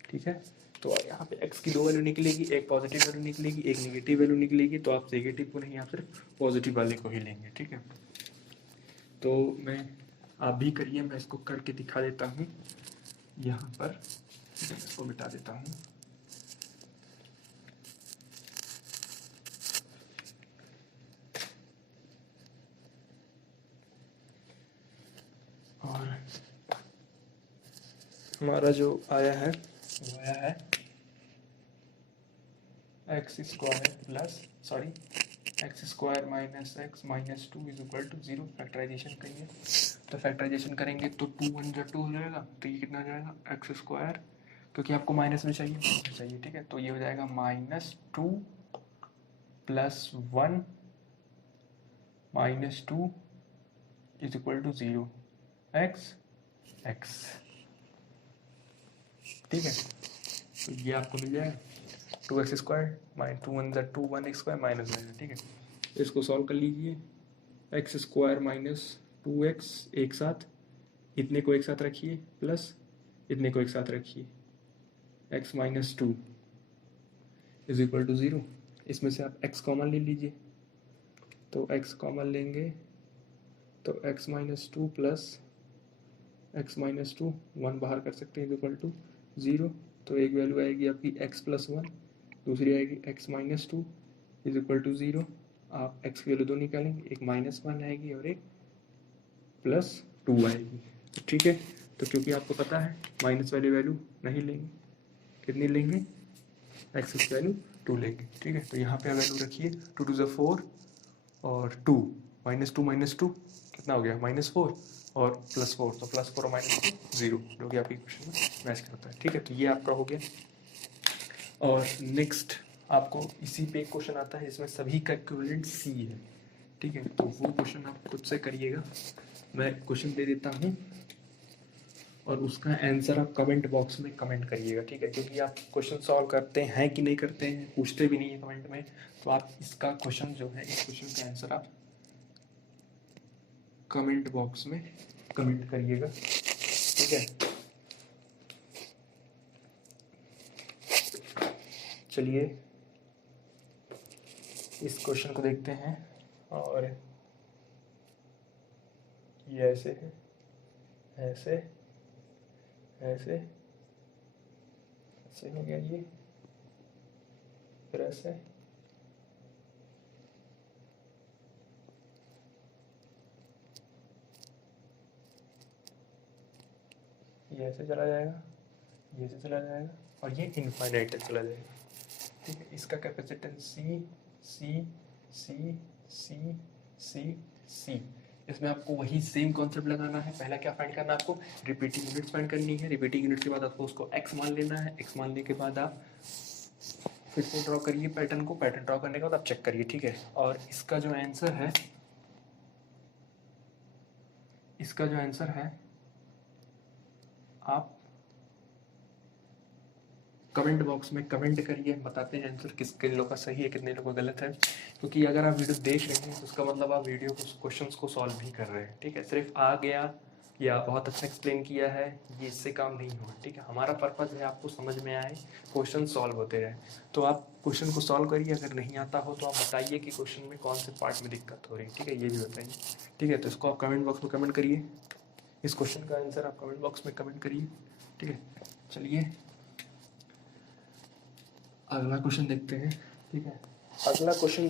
ठीक है। तो यहाँ पे x की 2 वैल्यू निकलेगी, एक पॉजिटिव वैल्यू निकलेगी, एक नेगेटिव वैल्यू निकलेगी। तो आप नेगेटिव को नहीं, आप सिर्फ पॉजिटिव वाले को ही लेंगे, ठीक है। तो आप भी करिए, मैं इसको करके दिखा देता हूँ। यहाँ पर इसको मिटा देता हूँ, और हमारा जो आया है वो आया है x square plus x square minus x minus 2 is equal to 0। Factorization करिए, तो फैक्टराइजेशन करेंगे तो 2 1 जा 2 हो जाएगा, तो ये कितना हो जाएगा एक्स स्क्वायर, क्योंकि आपको माइनस में चाहिए, ठीक है, तो ये हो जाएगा -2 plus 1 -2 is equal to 0 x x, ठीक है, तो ये आपको मिल जाएगा 2x स्क्वायर माइनस 2 1 जा 2 1 एक्स स्क्वायर माइनस हो जाएगा, ठीक है। इसको सॉल्व कर लीजिए, एक्स स्क्वायर माइनस 2x एक साथ, इतने को एक साथ रखिए प्लस इतने को एक साथ रखिए, x minus 2 is equal to 0। इसमें से आप x कॉमन ले लीजिए, तो x कॉमन लेंगे तो x minus 2 plus x minus 2 1 बाहर कर सकते हैं इज इक्वल टू 0। तो एक वैल्यू आएगी आपकी x प्लस 1, दूसरी आएगी x minus 2 is equal to 0। आप x की वैल्यू दो निकालेंगे, एक -1 आएगी और एक +2 आएगी, तो ठीक है। तो क्योंकि आपको पता है माइनस वाली वैल्यू नहीं लेंगे, कितनी लेंगे, एक्स की वैल्यू 2 लेंगे, ठीक है। तो यहाँ पे वैल्यू रखिए 2 2 4 और 2 -2 कितना हो गया -4 और +4, तो +4 और -2 0, जो कि आपकी क्वेश्चन में मैच करता है, ठीक है। तो ये आपका हो गया। और नेक्स्ट आपको इसी पे एक क्वेश्चन आता है, इसमें सभी का इक्विवेलेंट सी है, ठीक है। तो वो क्वेश्चन आप खुद से करिएगा, मैं क्वेश्चन दे देता हूँ और उसका आंसर आप कमेंट बॉक्स में कमेंट करिएगा, ठीक है। क्योंकि आप क्वेश्चन सॉल्व करते हैं कि नहीं करते हैं, पूछते भी नहीं है कमेंट में, तो आप इसका क्वेश्चन जो है, इस क्वेश्चन का आंसर आप कमेंट बॉक्स में कमेंट करिएगा, ठीक है। चलिए इस क्वेश्चन को देखते हैं, और ये ऐसे है, ऐसे ऐसे ऐसे हो गया, ये फिर ऐसे, ये ऐसे चला जाएगा, ये ऐसे चला जाएगा और ये इनफाइनाइट तक चला जाएगा, ठीक है। इसका कैपेसिटेंस सी सी सी सी सी सी। इसमें आपको वही सेम कॉन्सेप्ट लगाना है। पहला क्या फाइंड करना है, आपको रिपीटिंग यूनिट्स फाइंड करनी है। रिपीटिंग यूनिट के बाद आपको उसको x मान लेना है। x मानने के बाद आप फिर से ड्रॉ करिए पैटर्न को, पैटर्न ड्रॉ करने के बाद आप चेक करिए, ठीक है। और इसका जो आंसर है, आप कमेंट बॉक्स में कमेंट करिए, बताते हैं आंसर कितने लोगों का सही है, कितने लोगों का गलत है। क्योंकि अगर आप वीडियो देख रहे हैं तो उसका मतलब आप वीडियो को, क्वेश्चंस को सॉल्व भी कर रहे हैं, ठीक है। सिर्फ आ गया या बहुत अच्छा एक्सप्लेन किया है, ये इससे काम नहीं हुआ, ठीक है। हमारा पर्पज़ है आपको समझ में आए, क्वेश्चन सॉल्व होते रहे। तो आप क्वेश्चन को सॉल्व करिए, अगर नहीं आता हो तो आप बताइए कि क्वेश्चन में कौन से पार्ट में दिक्कत हो रही है, ठीक है, ये भी बताइए, ठीक है। तो इसको आप कमेंट बॉक्स में कमेंट करिए, इस क्वेश्चन का आंसर आप कमेंट बॉक्स में कमेंट करिए, ठीक है। चलिए अगला क्वेश्चन देखते हैं, ठीक है। अगला क्वेश्चन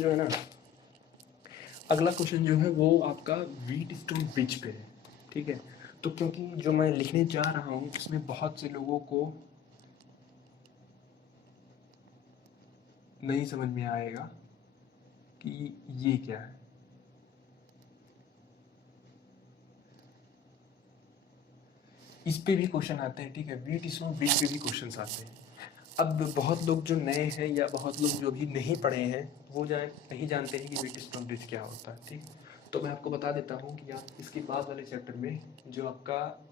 जो है वो आपका व्हीटस्टोन ब्रिज पे है, ठीक है। तो क्योंकि जो मैं लिखने जा रहा हूँ उसमें बहुत से लोगों को नहीं समझ में आएगा कि ये क्या है। इस पे भी क्वेश्चन आते हैं, ठीक है, व्हीटस्टोन ब्रिज पे भी क्वेश्चन आते हैं। अब बहुत लोग जो नए हैं या बहुत लोग जो भी नहीं पढ़े हैं वो नहीं जानते हैं कि व्हीटस्टोन ब्रिज क्या होता है, ठीक। तो मैं आपको बता देता हूँ कि आप इसके बाद वाले चैप्टर में जो आपका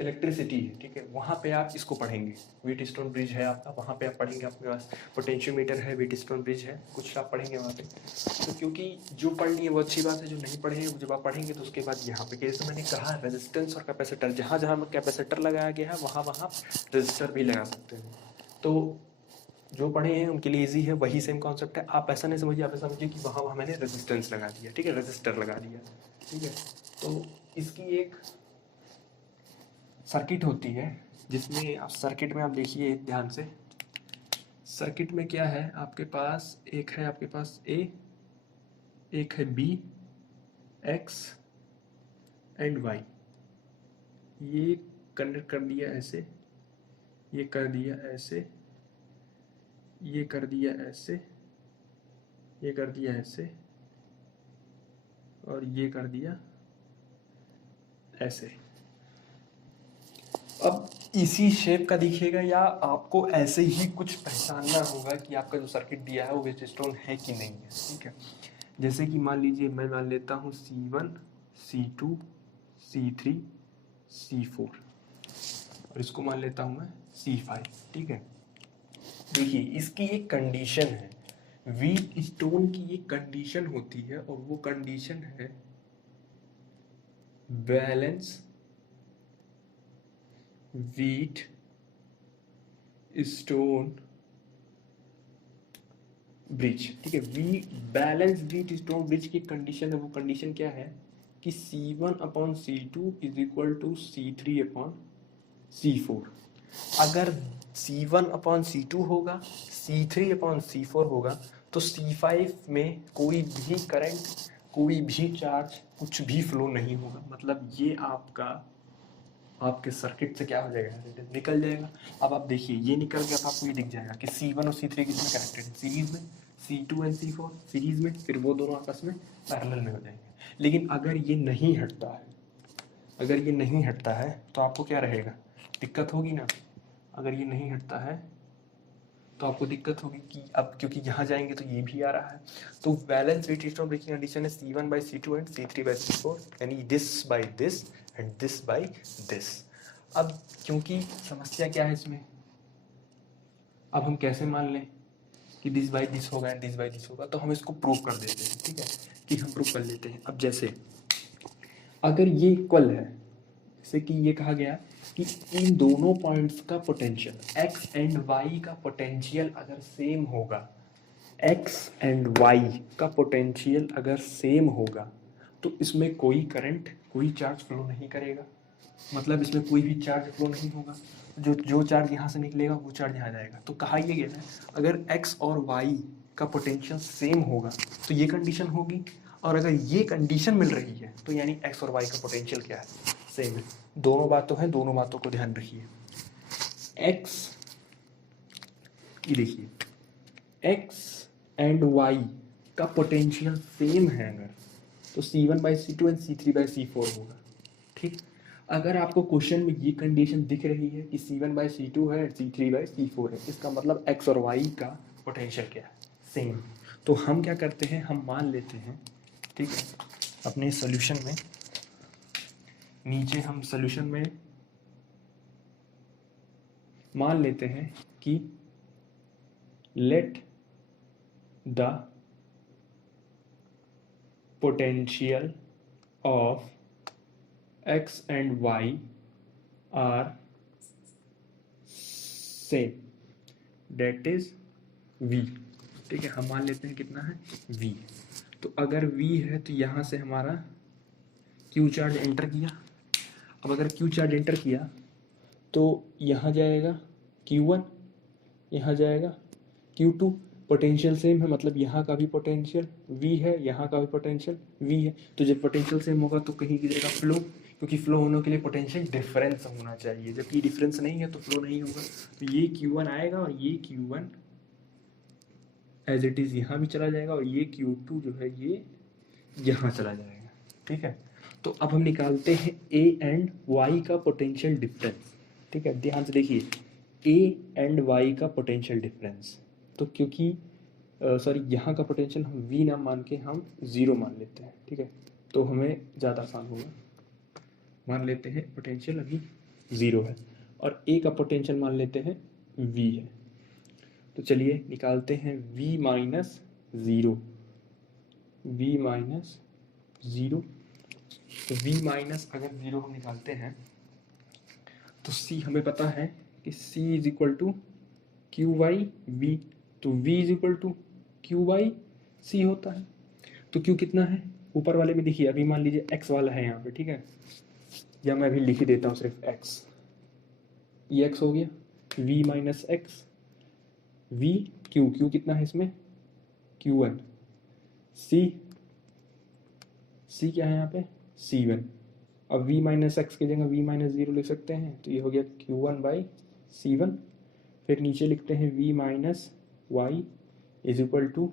इलेक्ट्रिसिटी है, ठीक है, वहाँ पे आप इसको पढ़ेंगे। व्हीटस्टोन ब्रिज है आपका, वहाँ पे आप पढ़ेंगे, आपके पास पोटेंशियोमीटर है, व्हीटस्टोन ब्रिज है, कुछ आप पढ़ेंगे वहाँ पे। तो क्योंकि जो पढ़ लिए वो अच्छी बात है, जो नहीं पढ़े हैं जब आप पढ़ेंगे तो उसके बाद यहाँ पे जैसे मैंने कहा रेजिस्टेंस और कैपेसिटर, जहाँ जहाँ कैपेसिटर लगाया गया है वहाँ वहाँ रजिस्टर भी लगा सकते हैं। तो जो पढ़े हैं उनके लिए ईजी है, वही सेम कॉन्सेप्ट है। आप ऐसा नहीं समझिए, आप ऐसा समझिए कि वहाँ मैंने रेजिस्टेंस लगा दिया, ठीक है, रजिस्टर लगा दिया, ठीक है। तो इसकी एक सर्किट होती है, जिसमें आप सर्किट में आप देखिए ध्यान से, सर्किट में क्या है आपके पास, एक है आपके पास ए, एक है बी, एक्स एंड वाई, ये कनेक्ट कर दिया ऐसे, ये कर दिया ऐसे, ये कर दिया ऐसे, ये कर दिया ऐसे, और ये कर दिया ऐसे। अब इसी शेप का दिखेगा या आपको ऐसे ही कुछ पहचानना होगा कि आपका जो सर्किट दिया है वो वेजस्टोन है कि नहीं है, ठीक है। जैसे कि मान लीजिए मैं मान लेता हूँ C1, C2, C3, C4 और इसको मान लेता हूँ मैं C5, ठीक है। देखिए इसकी एक कंडीशन है, व्हीट स्टोन की एक कंडीशन होती है और वो कंडीशन है बैलेंस व्हीट स्टोन ब्रिज, ठीक है। We balance Wheatstone bridge की कंडीशन है, वो कंडीशन क्या है कि C1/C2 is equal to C3/C4। अगर C1/C2 होगा, C3/C4 होगा, तो C5 में कोई भी करंट, कोई भी चार्ज, कुछ भी फ्लो नहीं होगा। मतलब ये आपके सर्किट से क्या हो जाएगा, निकल जाएगा। अब आप देखिए ये निकल गया तो आपको ये दिख जाएगा कि C1 और C3 किसमें कनेक्टेड है, सीरीज में, C2 एंड C4 सीरीज में, फिर वो दोनों आपस में पैरेलल में हो जाएंगे। लेकिन अगर ये नहीं हटता है, अगर ये नहीं हटता है तो आपको क्या रहेगा, दिक्कत होगी ना। अगर ये नहीं हटता है तो आपको दिक्कत होगी कि अब क्योंकि यहाँ जाएंगे तो ये भी आ रहा है। तो बैलेंस व्हीट स्टोन ब्रिज की कंडीशन है C1/C2 एंड C3/C4, यानी this by this and this by this. अब क्योंकि समस्या क्या है इसमें, अब हम कैसे मान लें कि दिस बाई दिस होगा एंड दिस बाई दिस होगा, तो हम इसको प्रूव कर देते हैं, ठीक है, कि हम प्रूव कर लेते हैं। अब जैसे अगर ये इक्वल है, जैसे कि ये कहा गया कि इन दोनों पॉइंट्स का पोटेंशियल x एंड y का पोटेंशियल अगर सेम होगा, x एंड y का पोटेंशियल अगर सेम होगा तो इसमें कोई करंट, कोई चार्ज फ्लो नहीं करेगा। मतलब इसमें कोई भी चार्ज फ्लो नहीं होगा, जो चार्ज यहाँ से निकलेगा वो चार्ज यहाँ जाएगा। तो कहा ये गया है अगर x और y का पोटेंशियल सेम होगा तो ये कंडीशन होगी, और अगर ये कंडीशन मिल रही है तो यानी x और y का पोटेंशियल क्या है, सेम है। दोनों बातों हैं, दोनों बातों को ध्यान रखिए। x, ये देखिए x एंड y का पोटेंशियल सेम है अगर, तो C1/C2 एंड C3/C4 होगा, ठीक। अगर आपको क्वेश्चन में ये कंडीशन दिख रही है कि C1/C2 है, C3/C4 है, इसका मतलब x और y का पोटेंशियल क्या है, सेम। तो हम क्या करते हैं, हम मान लेते हैं, ठीक है, अपने सॉल्यूशन में नीचे हम सॉल्यूशन में मान लेते हैं कि let the potential of x and y are same, that is v, ठीक है। हम मान लेते हैं कितना है, v। तो अगर v है तो यहाँ से हमारा q चार्ज एंटर किया। अब अगर q चार्ज एंटर किया तो यहाँ जाएगा q1, यहाँ जाएगा q2। पोटेंशियल सेम है, मतलब यहाँ का भी पोटेंशियल v है, यहाँ का भी पोटेंशियल v है। तो जब पोटेंशियल सेम होगा तो कहीं गिरेगा फ्लो, क्योंकि फ्लो होने के लिए पोटेंशियल डिफरेंस होना चाहिए, जबकि डिफरेंस नहीं है तो फ्लो नहीं होगा। तो ये Q1 आएगा और ये Q1 एज इट इज़ यहाँ भी चला जाएगा, और ये Q2 जो है ये यहाँ चला जाएगा, ठीक है। तो अब हम निकालते हैं A एंड Y का पोटेंशियल डिफरेंस, ठीक है। ध्यान से देखिए A एंड Y का पोटेंशियल डिफरेंस, तो क्योंकि सॉरी यहाँ का पोटेंशियल हम V ना मान के हम 0 मान लेते हैं, ठीक है, तो हमें ज़्यादा आसान होगा। मान लेते हैं पोटेंशियल अभी 0 है और A का पोटेंशियल मान लेते हैं V है। तो चलिए निकालते हैं V माइनस 0, V माइनस 0। तो V माइनस अगर 0 हम निकालते हैं तो C हमें पता है कि C is equal to Q by V, तो V is equal to Q by C होता है। तो Q कितना है, ऊपर वाले में देखिए, अभी मान लीजिए X वाला है यहाँ पे, ठीक है, या मैं अभी लिख ही देता हूँ सिर्फ X, ये X हो गया, V minus x, V Q कितना है इसमें Q1, C क्या है यहाँ पे C1। अब V माइनस एक्स की जगह V माइनस 0 लिख सकते हैं, तो ये हो गया Q1 बाई C1, फिर नीचे लिखते हैं V minus Y is equal to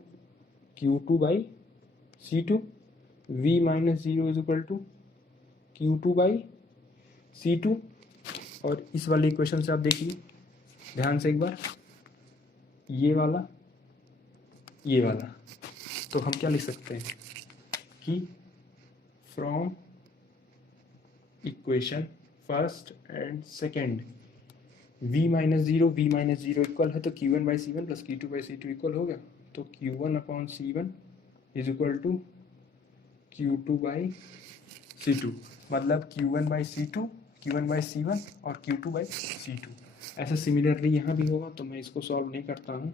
Q2 by C2, V minus 0 is equal to Q2 by C2। और इस वाले इक्वेशन से आप देखिए ध्यान से एक बार, ये वाला ये वाला, तो हम क्या लिख सकते हैं कि from equation first and second v minus zero equal है तो Q1 by C one plus Q2 by C two equal हो गया, तो Q1 upon C1 is equal to Q2 by C2, मतलब Q1 by C2, Q1 by C1 और Q2 by C2। ऐसा similarly यहाँ भी होगा, तो मैं इसको सॉल्व नहीं करता हूँ,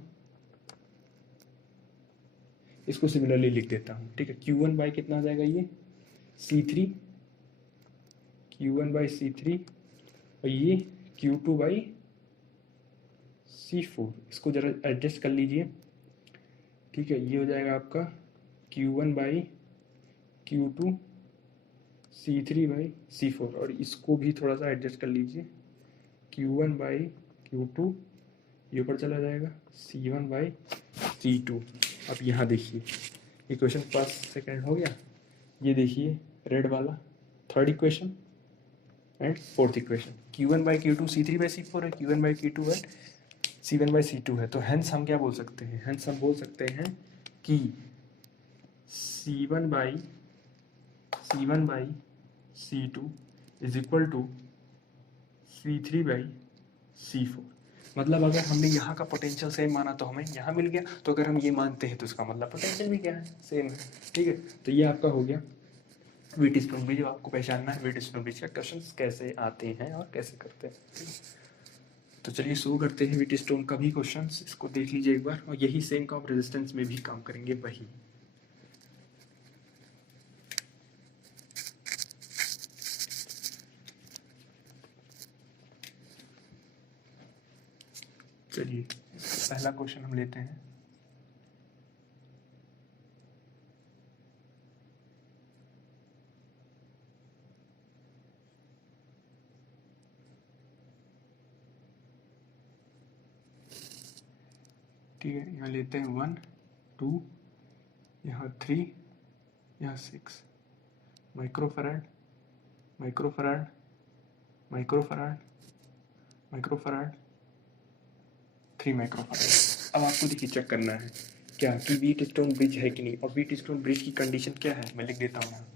इसको सिमिलरली लिख देता हूँ, ठीक है। Q1 बाई कितना आ जाएगा, ये C3, Q1 बाई C3 और ये Q2 बाई C4, इसको ज़रा एडजस्ट कर लीजिए, ठीक है। ये हो जाएगा आपका Q1 by Q2 C3 by C4, और इसको भी थोड़ा सा एडजस्ट कर लीजिए, Q1 बाई Q2, ये ऊपर चला जाएगा C1 बाई C2। अब यहाँ देखिए इक्वेशन फर्स्ट सेकेंड हो गया, ये देखिए रेड वाला third equation and fourth equation, Q1 by Q2 C3 by C4 है, Q1 बाई Q2 है C1 बाई C2 है, तो हेंस हम क्या बोल सकते हैं, हेंस हम बोल सकते हैं कि C1 by C2 is equal to C3 by C4। मतलब अगर हमने यहाँ का पोटेंशियल सेम माना तो हमें यहाँ मिल गया, तो अगर हम ये मानते हैं तो इसका मतलब पोटेंशियल भी क्या है, सेम है, ठीक है। तो ये आपका हो गया व्हीटस्टोन ब्रिज। आपको पहचानना है व्हीटस्टोन ब्रिज के क्वेश्चंस कैसे आते हैं और कैसे करते हैं। तो चलिए शुरू करते हैं व्हीटस्टोन का भी क्वेश्चंस, इसको देख लीजिए एक बार, और यही सेम काम रेजिस्टेंस में भी काम करेंगे वही। चलिए पहला क्वेश्चन हम लेते हैं, ठीक है। यहाँ लेते हैं 1 2, यहाँ 3, यहाँ 6 microfarad microfarad microfarad microfarad 3 microfarad. अब आपको देखिए चेक करना है क्या कि व्हीटस्टोन ब्रिज है कि नहीं, और व्हीटस्टोन ब्रिज की कंडीशन क्या है, मैं लिख देता हूँ यहाँ।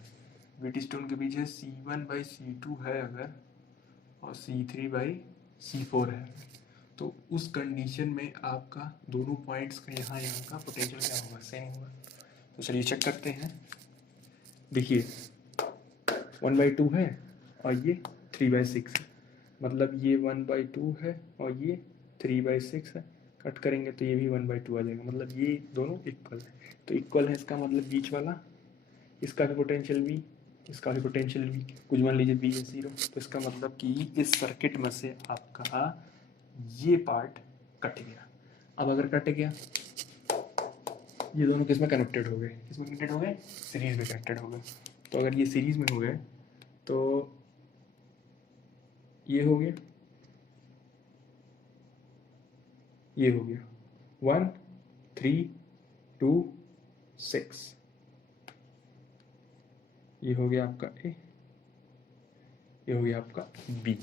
व्हीटस्टोन के ब्रिज है C1 बाई C2 है अगर, और C3 बाई C4 है, तो उस कंडीशन में आपका दोनों पॉइंट्स का यहाँ का पोटेंशियल क्या होगा, सेम होगा। तो चलिए चेक करते हैं, देखिए 1/2 है और ये 3/6 है, मतलब ये 1/2 है और ये 3/6 है, कट करेंगे तो ये भी 1/2 आ जाएगा, मतलब ये दोनों इक्वल है। तो इक्वल है इसका मतलब बीच वाला, इसका भी पोटेंशियल भी, इसका भी पोटेंशियल भी, कुछ मान लीजिए बी है 0, तो इसका मतलब कि इस सर्किट में से आपका ये पार्ट कट गया। अब अगर कट गया, ये दोनों किस में कनेक्टेड हो गए, किसमें कनेक्टेड हो गए, सीरीज में कनेक्टेड हो गए। तो अगर ये सीरीज में हो गए तो ये हो गया, ये हो गया 1 3 2 6, ये हो गया आपका ए, ये हो गया आपका बी,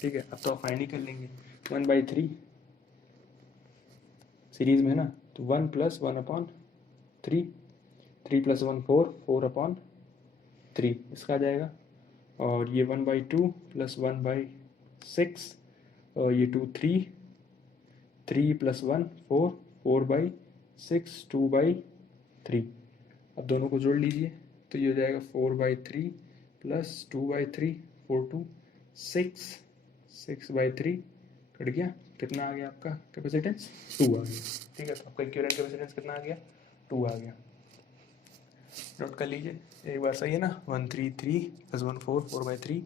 ठीक है। अब तो आप फाइंड ही कर लेंगे, 1/3 सीरीज में है ना, तो 1 + 1/3, 3 + 1 4, 4/3 इसका आ जाएगा, और ये 1/2 + 1/6, और ये 2 3, 3 + 1 4, 4/6, 2/3। अब दोनों को जोड़ लीजिए तो ये हो जाएगा 4/3 + 2/3, 4 2 6, 6/3 कट गया, कितना आ गया आपका कैपेसिटेंस, 2 आ गया, ठीक है। तो आपका इक्विवेलेंट कैपेसिटेंस कितना आ गया, 2 आ गया। नोट कर लीजिए एक बार, सही है ना, 133 + 1 4, 4/3,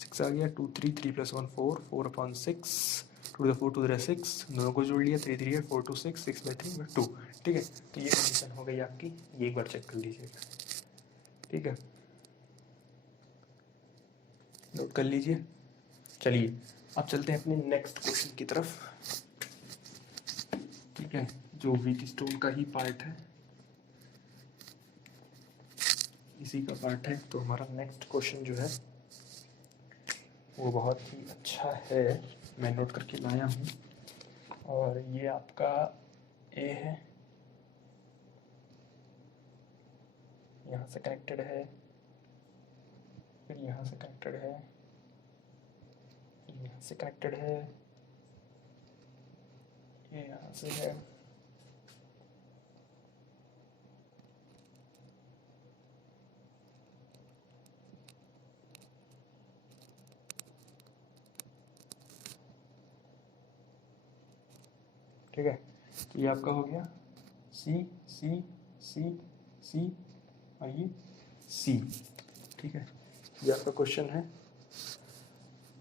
6 आ गया, 2 3, 3 + 1 4, 4/6, 2 4 2 6, दोनों को जोड़ लिया, 3 3 4 2 6, 6/3/2, ठीक है। तो ये कंडीशन हो गई आपकी, ये एक बार चेक कर लीजिएगा, ठीक है, नोट कर लीजिए। चलिए अब चलते हैं अपने नेक्स्ट क्वेश्चन की तरफ, ठीक है, जो व्हीटस्टोन का ही पार्ट है, इसी का पार्ट है। तो हमारा नेक्स्ट क्वेश्चन जो है वो बहुत ही अच्छा है, मैं नोट करके लाया हूँ। और ये आपका ए है, यहाँ से कनेक्टेड है, फिर यहाँ से कनेक्टेड है, फिर यहाँ से कनेक्टेड है, ये यहाँ से है, ठीक है। तो ये आपका हो गया सी सी सी सी और ये सी, ठीक है। ये आपका क्वेश्चन है।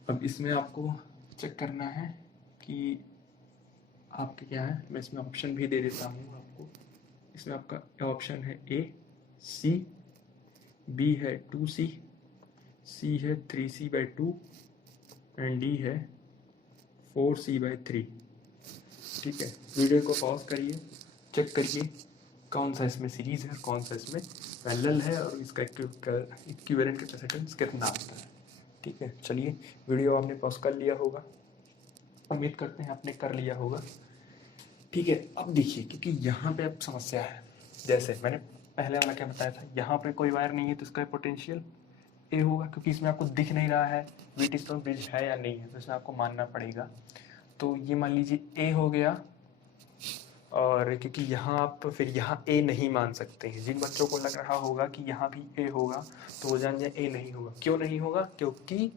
अब इसमें आपको चेक करना है कि आपके क्या है। मैं इसमें ऑप्शन भी दे देता हूँ आपको। इसमें आपका ऑप्शन है ए सी, बी है 2C, सी है 3C/2 एंड डी है 4C/3, ठीक है। वीडियो को पॉज करिए, चेक करिए कौन सा इसमें सीरीज है, कौन सा इसमें पैरेलल है और इसका इक्विवेलेंट कैपेसिटेंस कितना आता है, ठीक है। चलिए, वीडियो आपने पॉज कर लिया होगा, उम्मीद करते हैं आपने कर लिया होगा, ठीक है। अब देखिए, क्योंकि यहाँ पे अब समस्या है, जैसे मैंने पहले वाला क्या बताया था, यहाँ पे कोई वायर नहीं है तो इसका पोटेंशियल ए होगा, क्योंकि इसमें आपको दिख नहीं रहा है व्हीटस्टोन ब्रिज है या नहीं है, तो इसमें आपको मानना पड़ेगा। तो ये मान लीजिए ए हो गया, और क्योंकि यहाँ आप फिर यहाँ ए नहीं मान सकते हैं। जिन बच्चों को लग रहा होगा कि यहाँ भी ए होगा तो वो जान जाए ए नहीं होगा। क्यों नहीं होगा? क्योंकि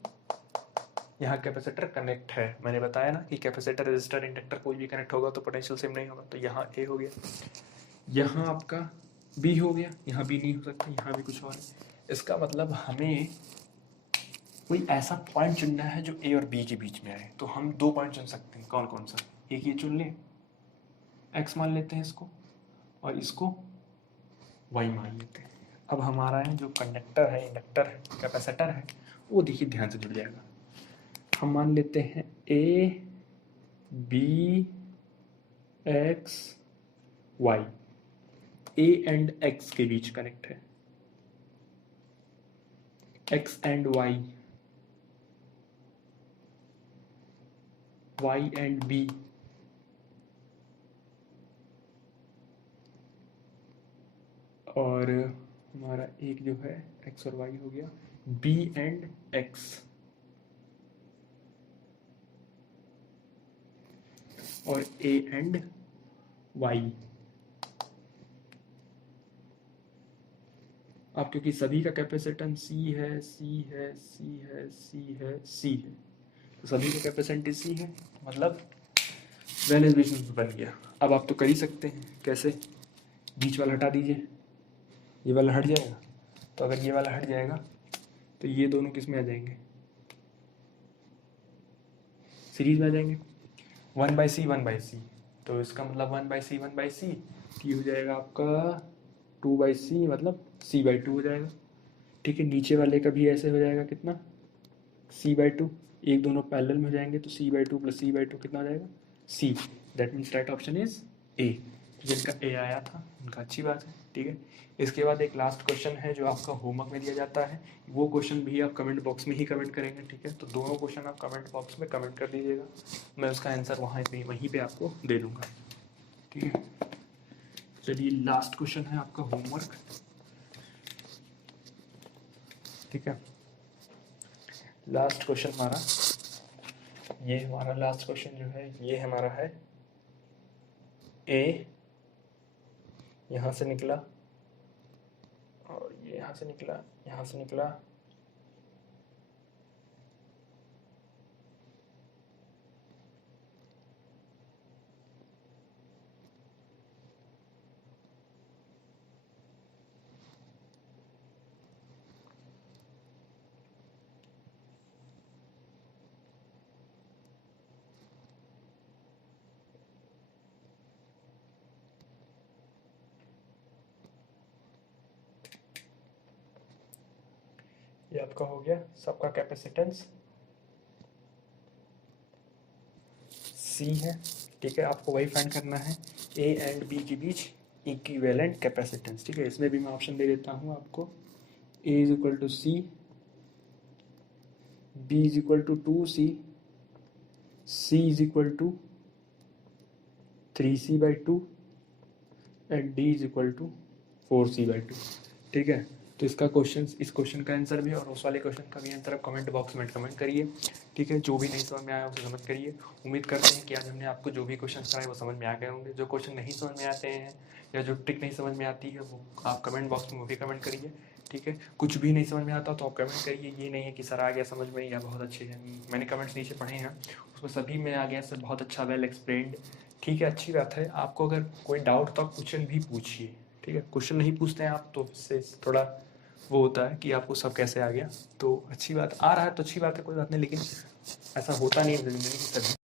यहाँ कैपेसिटर कनेक्ट है। मैंने बताया ना कि कैपेसिटर, रेजिस्टर, इंडक्टर कोई भी कनेक्ट होगा तो पोटेंशियल सेम नहीं होगा। तो यहाँ ए हो गया, यहाँ आपका बी हो गया, यहाँ बी नहीं हो सकता, यहाँ भी कुछ और है। इसका मतलब हमें कोई ऐसा पॉइंट चुनना है जो ए और बी के बीच में आए। तो हम 2 पॉइंट चुन सकते हैं। कौन कौन सा? एक ये चुन लें, एक्स मान लेते हैं इसको, और इसको वाई मान लेते हैं। अब हमारा है जो कंडक्टर है, इंडक्टर है, कैपेसिटर है, वो देखिए ध्यान से जुड़ जाएगा। हम मान लेते हैं A B X Y, A and X के बीच कनेक्ट है, X and Y, Y and B, और हमारा एक जो है एक्स और वाई हो गया, बी एंड एक्स, और ए एंड वाई। अब क्योंकि सभी का कैपेसिटेंस सी है, सी है, सी है, सी है, सी है, तो सभी का कैपेसिटेंस सी है, मतलब वैलेंस बीच में बन गया। अब आप तो कर ही सकते हैं, कैसे? बीच वाला हटा दीजिए, ये वाला हट जाएगा। तो अगर ये वाला हट जाएगा तो ये दोनों किस में आ जाएंगे? सीरीज में आ जाएंगे, 1/c 1/c। तो इसका मतलब 1/c 1/c, ये हो जाएगा आपका 2/c, मतलब c/2 हो जाएगा, ठीक है। नीचे वाले का भी ऐसे हो जाएगा, कितना? c/2, एक दोनों पैरेलल में हो जाएंगे, तो c/2 + c/2 कितना हो जाएगा? c। That means right option is a. जिनका ए आया था उनका अच्छी बात है, ठीक है। इसके बाद एक लास्ट क्वेश्चन है जो आपका होमवर्क में दिया जाता है, वो क्वेश्चन भी आप कमेंट बॉक्स में ही कमेंट करेंगे, ठीक है। तो दोनों क्वेश्चन आप कमेंट बॉक्स में कमेंट कर दीजिएगा, मैं उसका आंसर वहीं पे आपको दे दूँगा, ठीक है। चलिए, लास्ट क्वेश्चन है आपका होमवर्क, ठीक है। लास्ट क्वेश्चन हमारा, ये हमारा लास्ट क्वेश्चन जो है ये हमारा है ए यहाँ से निकला, और ये यहाँ से निकला, यहाँ से निकला, ये आपका हो गया सबका कैपेसिटेंस, सी है, ठीक है। आपको वही फाइंड करना है ए एंड बी के बीच इक्विवेलेंट कैपेसिटेंस, ठीक है। इसमें भी मैं ऑप्शन दे देता हूँ आपको, A is equal to C, B is equal to 2C, C is equal to 3C/2 and D is equal to 4C/2, ठीक है। तो इसका क्वेश्चन, इस क्वेश्चन का आंसर भी और उस वाले क्वेश्चन का भी आंसर आप कमेंट बॉक्स में कमेंट करिए, ठीक है। जो भी नहीं समझ में आया उसे समझ करिए। उम्मीद करते हैं कि आज हमने आपको जो भी क्वेश्चन कराए वो समझ में आ गए होंगे। जो क्वेश्चन नहीं समझ में आते हैं या जो ट्रिक नहीं समझ में आती है वो आप कमेंट बॉक्स में वो भी कमेंट करिए, ठीक है। कुछ भी नहीं समझ में आता तो आप कमेंट करिए, ये नहीं है कि सर आ गया समझ में या बहुत अच्छे हैं। मैंने कमेंट्स नीचे पढ़े हैं, उसमें सभी में आ गया सर बहुत अच्छा, वेल एक्सप्लेन्ड, ठीक है। अच्छी बात है। आपको अगर कोई डाउट तो आप क्वेश्चन भी पूछिए, ठीक है। क्वेश्चन नहीं पूछते हैं आप तो इससे थोड़ा वो होता है कि आपको सब कैसे आ गया। तो अच्छी बात, आ रहा है तो अच्छी बात है, कोई बात नहीं, लेकिन ऐसा होता नहीं है ज़िंदगी की सभी